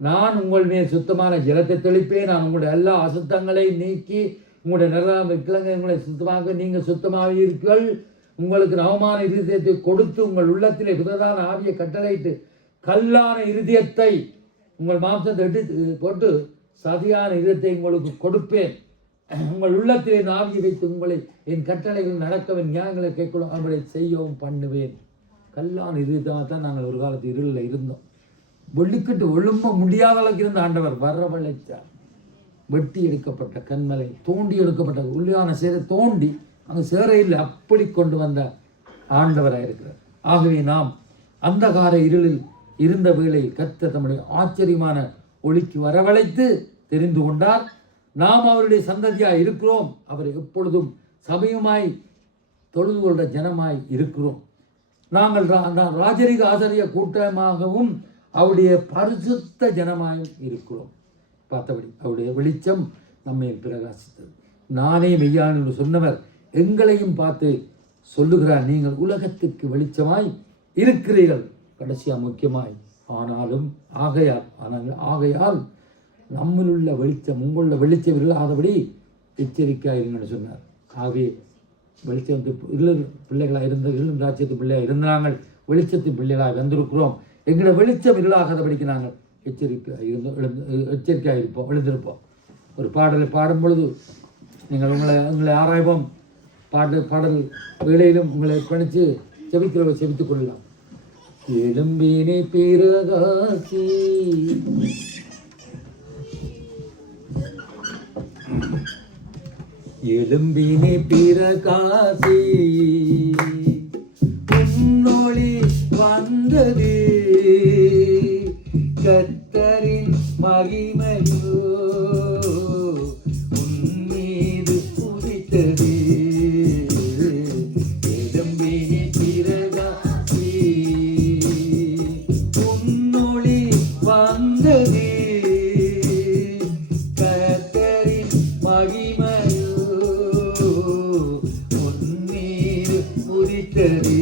நான் உங்கள் மேல் சுத்தமான ஜலத்தை தெளிப்பேன், நான் உங்களுடைய எல்லா அசுத்தங்களையும் நீக்கி உங்களுடைய நரலான கிழங்கு உங்களை சுத்தமாக நீங்கள் சுத்தமாக இருக்கீர்கள், உங்களுக்கு நவமான இருதயத்தை கொடுத்து உங்கள் உள்ளத்திலே புதிதான ஆவியை கட்டளையிட்டு கல்லான இருதயத்தை உங்கள் மாம்சத்தை எடுத்து போட்டு சதியான இருதயத்தை உங்களுக்கு கொடுப்பேன். உங்கள் உள்ளத்திலே ஆவியை வைத்து உங்களை என் கட்டளைகள் நடக்கவேன், நியாயங்களை கேட்கணும், அவங்களை செய்யவும் பண்ணுவேன். கல்லான இருதயமாக தான் நாங்கள் ஒரு காலத்து இருளில் இருந்தோம். வெள்ளிக்கிட்டு ஒழும்ப முடியாத அளவுக்கு இருந்த ஆண்டவர் வரவழைத்தார். வெட்டி எடுக்கப்பட்ட கண்மலை, தோண்டி எடுக்கப்பட்ட உள்ளான சேரை தோண்டி அங்கே சேரையில் அப்படி கொண்டு வந்த ஆண்டவராக இருக்கிறார். ஆகவே நாம் அந்தகார இருளில் இருந்த வேளையில் கர்த்தர் தம்முடைய ஆச்சரியமான ஒளிக்கு வரவழைத்து தெரிந்து கொண்டார். நாம் அவருடைய சந்ததியாய் இருக்கிறோம். அவர் எப்பொழுதும் சபையுமாய் தொழுது கொள்கிற ஜனமாய் இருக்கிறோம். நாங்கள் ராஜரிக ஆசிரிய கூட்டமாகவும் அவருடைய பரிசுத்த ஜனமாயும் இருக்கிறோம். பார்த்தபடி அவருடைய வெளிச்சம் நம்மை பிரகாசித்தது. நானே மெய்யான் என்று சொன்னவர் எங்களையும் பார்த்து சொல்லுகிறார், நீங்கள் உலகத்திற்கு வெளிச்சமாய் இருக்கிறீர்கள். கடைசியாக முக்கியமாய் ஆனாலும் ஆகையால் நம்மளுள்ள வெளிச்சம் உங்களுள்ள வெளிச்சம் இல்லாதபடி எச்சரிக்கையாயிருங்கன்னு சொன்னார். ஆகவே வெளிச்சம் பிள்ளைகளாக இருந்த இருளும் ராஜ்யத்து பிள்ளையாக இருந்த நாங்கள் வெளிச்சத்தின் பிள்ளைகளாக வந்திருக்கிறோம். எங்களை வெளிச்சம் இல்லாதபடிக்கு நாங்கள் எச்சரிக்கையாக இருப்போம், எழுந்திருப்போம். ஒரு பாடலை பாடும் பொழுது நீங்கள் உங்களை ஆராய்வோம். பாடல் வேளையிலும் உங்களை கணித்து செபித்துக் கொள்ளலாம். எழும்பினை பிரகாசி எழும்பினை பிரகாசி உன்னொளி வந்தது கர்த்தரின் மகிமையோ உன்மீது உதித்தது. எழும்பினை பிரகாசி உன்னொளி வந்தது கர்த்தரின் மகிமையோ உன்மீது உதித்தது.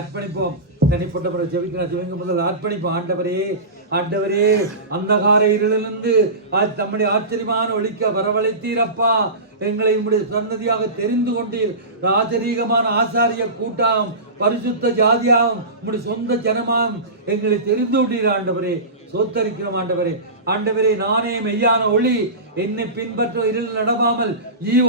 அர்ப்பணிப்போம். தனிப்பட்ட ஜெபிக்க முதல் அர்ப்பணிப்போம். ஆண்டவரே அந்தகார இருளிலிருந்து தம்முடைய ஆச்சரியமான ஒளிக்க வரவழைத்தீரப்பா. எங்களை உம்முடைய சன்னதியாக தெரிந்து கொண்டீர். ராஜரீகமான ஆசாரிய கூட்டம், பரிசுத்த ஜாதியாகும், உம்முடைய சொந்த ஜனமாம் எங்களை தெரிந்து கொண்டீர் ஆண்டவரே. சோத்தரிக்கிறோம் ஆண்டவரே. நானே மெய்யான ஒளி, என்னை பின்பற்ற இருள் நடவாமல்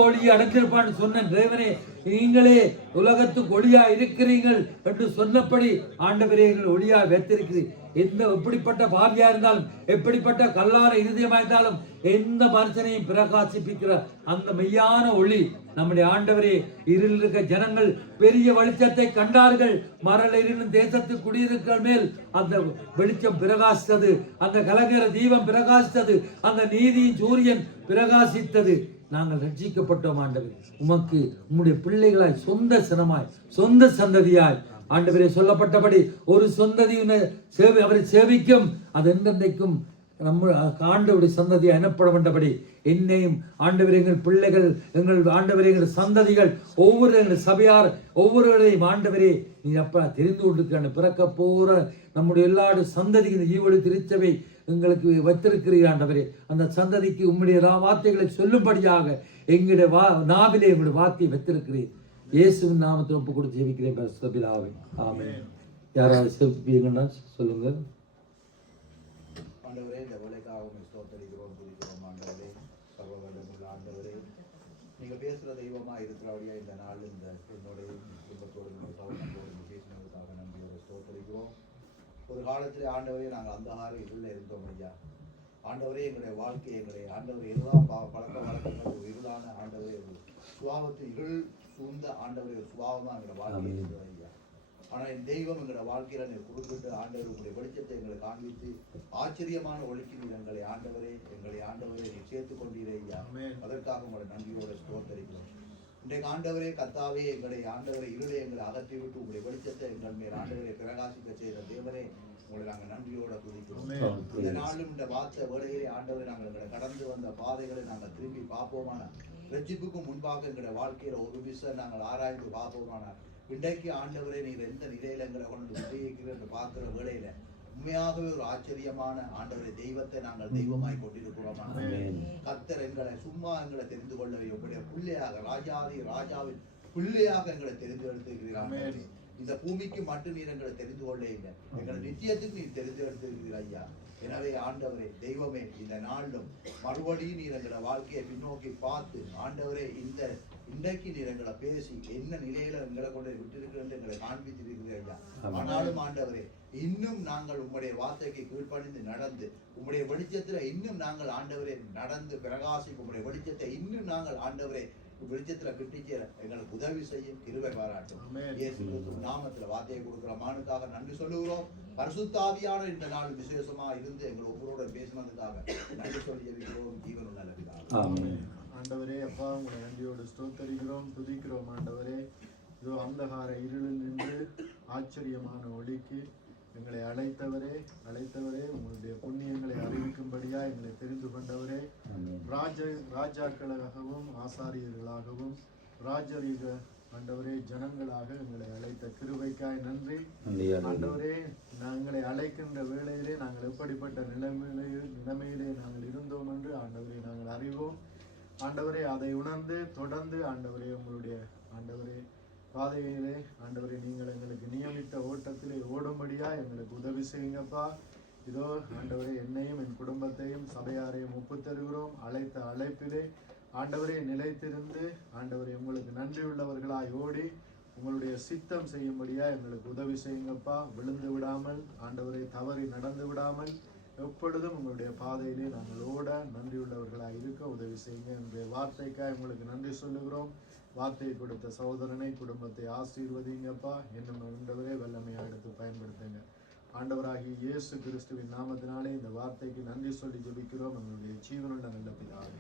ஒளியை அடைந்திருப்பான்னு சொன்ன தேவனே, நீங்களே உலகத்துக்கு ஒளியா இருக்கிறீர்கள் என்று சொன்னபடி ஆண்டவரே எங்கள் ஒளியா வைத்திருக்கிறீர். எப்படிப்பட்ட பாவியா இருந்தாலும், எப்படிப்பட்ட கல்லார இருதயமா இருந்தாலும், எந்த மனுஷனையும் பிரகாசிப்பிக்கிற அந்த மெய்யான ஒளி நம்முடைய ஆண்டவரே. இருள் இருக்க ஜனங்கள் பெரிய வெளிச்சத்தை கண்டார்கள். மரல் இருளும் தேசத்து குடியிருக்கிற மேல் அந்த வெளிச்சம் பிரகாசித்தது, அந்த கலங்கர தீபம் பிரகாசித்தது, அந்த நீதியின் சூரியன் பிரகாசித்தது. நாங்கள் ரட்சிக்கப்பட்டோம் ஆண்டவரே. உமக்கு உம்முடைய பிள்ளைகளாய், சொந்த சினமாய், சொந்த சந்ததியாய் ஆண்டவரே சொல்லப்பட்டபடி ஒரு சொந்ததி அவரை சேவிக்கும். அது எந்தெந்தைக்கும் நம்ம ஆண்டவருடைய சந்ததி எனப்பட வேண்டபடி என்னையும் ஆண்டவரே, எங்கள் பிள்ளைகள், எங்கள் ஆண்டவரே, எங்கள் சந்ததிகள், ஒவ்வொரு எங்கள் சபையார் ஒவ்வொருவரையும் ஆண்டவரே நீ அப்பா தெரிந்து கொண்டிருக்க பிறக்க போற நம்முடைய எல்லா சந்ததி இந்த ஈவொளி திருச்சபை எங்களுக்கு வைத்திருக்கிறீர் ஆண்டவரே. அந்த சந்ததிக்கு உம்முடைய வார்த்தைகளை சொல்லும்படியாக எங்களுடைய நாவிலே எங்களுடைய வார்த்தையை வைத்திருக்கிறீர். இயேசுவின் நாமத்தை ஒப்பு கொடுத்து ஜெபிக்கிறேன் பரிசுத்தபிதாவே. ஆமென். யாராவது செபிப்பீங்கன்னா சொல்லுங்க. ஆண்டவரே, இந்த வேலைக்காக ஸ்தோத்திரிக்கிறோம், துதிக்கிறோம் ஆண்டவரே. சர்வவல்லமையுள்ள ஆண்டவரே, நீங்க பேசுற தெய்வமா இருக்கிறபடியா இந்த நாள் இந்த என்னுடைய குடும்பத்தோடு சகோதரத்தோடு பேசினதுக்காக நன்றியோட ஸ்தோத்திரிக்கிறோம். ஒரு காலத்திலே ஆண்டவரே நாங்கள் அந்தகார இருளில் இருந்தோம் ஐயா. ஆண்டவரே, எங்களுடைய வாழ்க்கை, எங்களுடைய ஆண்டவரே எல்லாம் பழக்க வழக்கங்கள் ஒரு இருளான ஆண்டவரே, சுபாவத்து இருள் சூழ்ந்த ஆண்டவரே ஒரு சுபாவமா எங்களோட வாழ்க்கை இருந்தது ஐயா. ஆனால் என் தெய்வம் எங்களோட வாழ்க்கையில நீர் கொடுத்துட்டு ஆண்டவர் உங்களுடைய வெளிச்சத்தை எங்களை காண்பித்து ஆச்சரியமான ஒளிக்கு நீர் எங்களை ஆண்டவரே நீர் சேர்த்துக் கொண்டீரே ஐயா. அதற்காக உங்களை நன்றியோட ஸ்தோத்திரிக்கிறோம். இன்றைக்கு ஆண்டவரே கர்த்தாவே, எங்களை ஆண்டவரை இருளை எங்களை அகற்றி விட்டு உங்களுடைய வெளிச்சத்தை எங்கள் மேல் ஆண்டவரை பிரகாசிக்க செய்த தேவனே, உங்களை நாங்கள் நன்றியோட துதிக்கிறோம். இந்த நாளும் இந்த வார்த்தை வேளையிலே ஆண்டவரை நாங்கள் எங்களை கடந்து வந்த பாதைகளை நாங்கள் திரும்பி பார்ப்போமான, ரட்சிப்புக்கு முன்பாக எங்களுடைய வாழ்க்கையில ஒரு விஷயம் நாங்கள் ஆராய்ந்து பார்ப்போமான, இன்றைக்கு ஆண்டவரை நீங்க எந்த நிலையில எங்களை கொண்டு உபயோகிக்கிறேன் என்று பார்க்கிற வேளையில உண்மையாகவே ஒரு ஆச்சரியமான ஆண்டவரை தெய்வத்தை நாங்கள் தெய்வமாய் கொண்டிருக்கிறோம். கர்த்தர் எங்களை சும்மா எங்களை தெரிந்து கொள்ளவே உங்களுடைய பிள்ளையாக, ராஜாவின் பிள்ளையாக எங்களை தெரிந்து எடுத்திருக்கிறார். இந்த பூமிக்கு மட்டும் நீர் எங்களை தெரிந்து கொள்ள இல்லை, எங்களை நித்தியத்துக்கு நீர் தெரிந்து எடுத்திருக்கிறீர் ஐயா. எனவே ஆண்டவரே தெய்வமே, இந்த நாளிலும் மறுபடியும் நீர் எங்களை வாழ்க்கையை பின்னோக்கி பார்த்து ஆண்டவரே இன்றைக்கு நீர் எங்களை பேசி என்ன நிலையில எங்களை கொண்டு விட்டிருக்கிறேன் எங்களை காண்பித்திருக்கிறீர் ஐயா. ஆனாலும் ஆண்டவரே, இன்னும் நாங்கள் உங்களுடைய வார்த்தைக்கு கீழ்ப்பணிந்து நடந்து உங்களுடைய வெளிச்சத்துல இன்னும் நாங்கள் ஆண்டவரே நடந்து பிரகாசிக்கும் உங்களுடைய வெளிச்சத்தை இன்னும் நாங்கள் ஆண்டவரே வெளிச்சத்துல கிட்டிச்சு எங்களுக்கு உதவி செய்யும் கிருபை பாராட்டும். இயேசு கிறிஸ்து நாமத்துல வார்த்தையை கொடுக்கிற மானுக்காக நன்றி சொல்லுகிறோம். பரிசுத்தாவியான இந்த நாள் விசேஷமா இருந்து எங்கள் ஒவ்வொருவரோட பேசினதுக்காக நன்றி சொல்லி ஜெபிக்கிறோம். ஜீவனுள்ள நல்ல ஆண்டவரே, அப்பா உங்களை நன்றியோடு ஸ்தோத்தரிக்கிறோம், துதிக்கிறோம். ஆண்டவரே, இதோ அந்தகார இருளில் நின்று ஆச்சரியமான ஒளிக்கு எங்களை அழைத்தவரே, உங்களுடைய புண்ணியங்களை அறிவிக்கும்படியா எங்களை தெரிந்து கொண்டவரே, ராஜாக்களாகவும் ஆசாரியர்களாகவும் ராஜரீக ஆண்டவரே ஜனங்களாக எங்களை அழைத்த கிருபைக்காய் நன்றி. ஆண்டவரே, நாங்களை அழைக்கின்ற வேளையிலே நாங்கள் எப்படிப்பட்ட நிலைமையிலே நாங்கள் இருந்தோம் என்று ஆண்டவரே நாங்கள் அறிவோம். ஆண்டவரே, அதை உணர்ந்து தொடர்ந்து ஆண்டவரே உங்களுடைய ஆண்டவரே பாதையிலே ஆண்டவரே நீங்கள் எங்களுக்கு நியமித்த ஓட்டத்திலே ஓடும்படியா எங்களுக்கு உதவி செய்யுங்கப்பா. இதோ ஆண்டவரே, என்னையும் என் குடும்பத்தையும் சபையாரையும் ஒப்புத்தருகிறோம். அழைத்த அழைப்பிலே ஆண்டவரே நிலைத்திருந்து ஆண்டவரே உங்களுக்கு நன்றியுள்ளவர்களாய் ஓடி உங்களுடைய சித்தம் செய்யும்படியா எங்களுக்கு உதவி செய்யுங்கப்பா. விழுந்து விடாமல் ஆண்டவரை தவறி நடந்து விடாமல் எப்பொழுதும் உங்களுடைய பாதையிலே நாங்கள் ஓட நன்றியுள்ளவர்களாக இருக்க உதவி செய்யுங்க. என்னுடைய வார்த்தைக்காக உங்களுக்கு நன்றி சொல்லுகிறோம். வார்த்தையை கொடுத்த சகோதரனை குடும்பத்தை ஆசீர்வதிங்கப்பா. என்னும் ஆண்டவரே வல்லமையாக எடுத்து பயன்படுத்துங்க. ஆண்டவராகிய இயேசு கிறிஸ்துவின் நாமத்தினாலே இந்த வார்த்தைக்கு நன்றி சொல்லி ஜெபிக்கிறோம். நம்மளுடைய ஜீவனுள்ள நல்ல பிதாவே.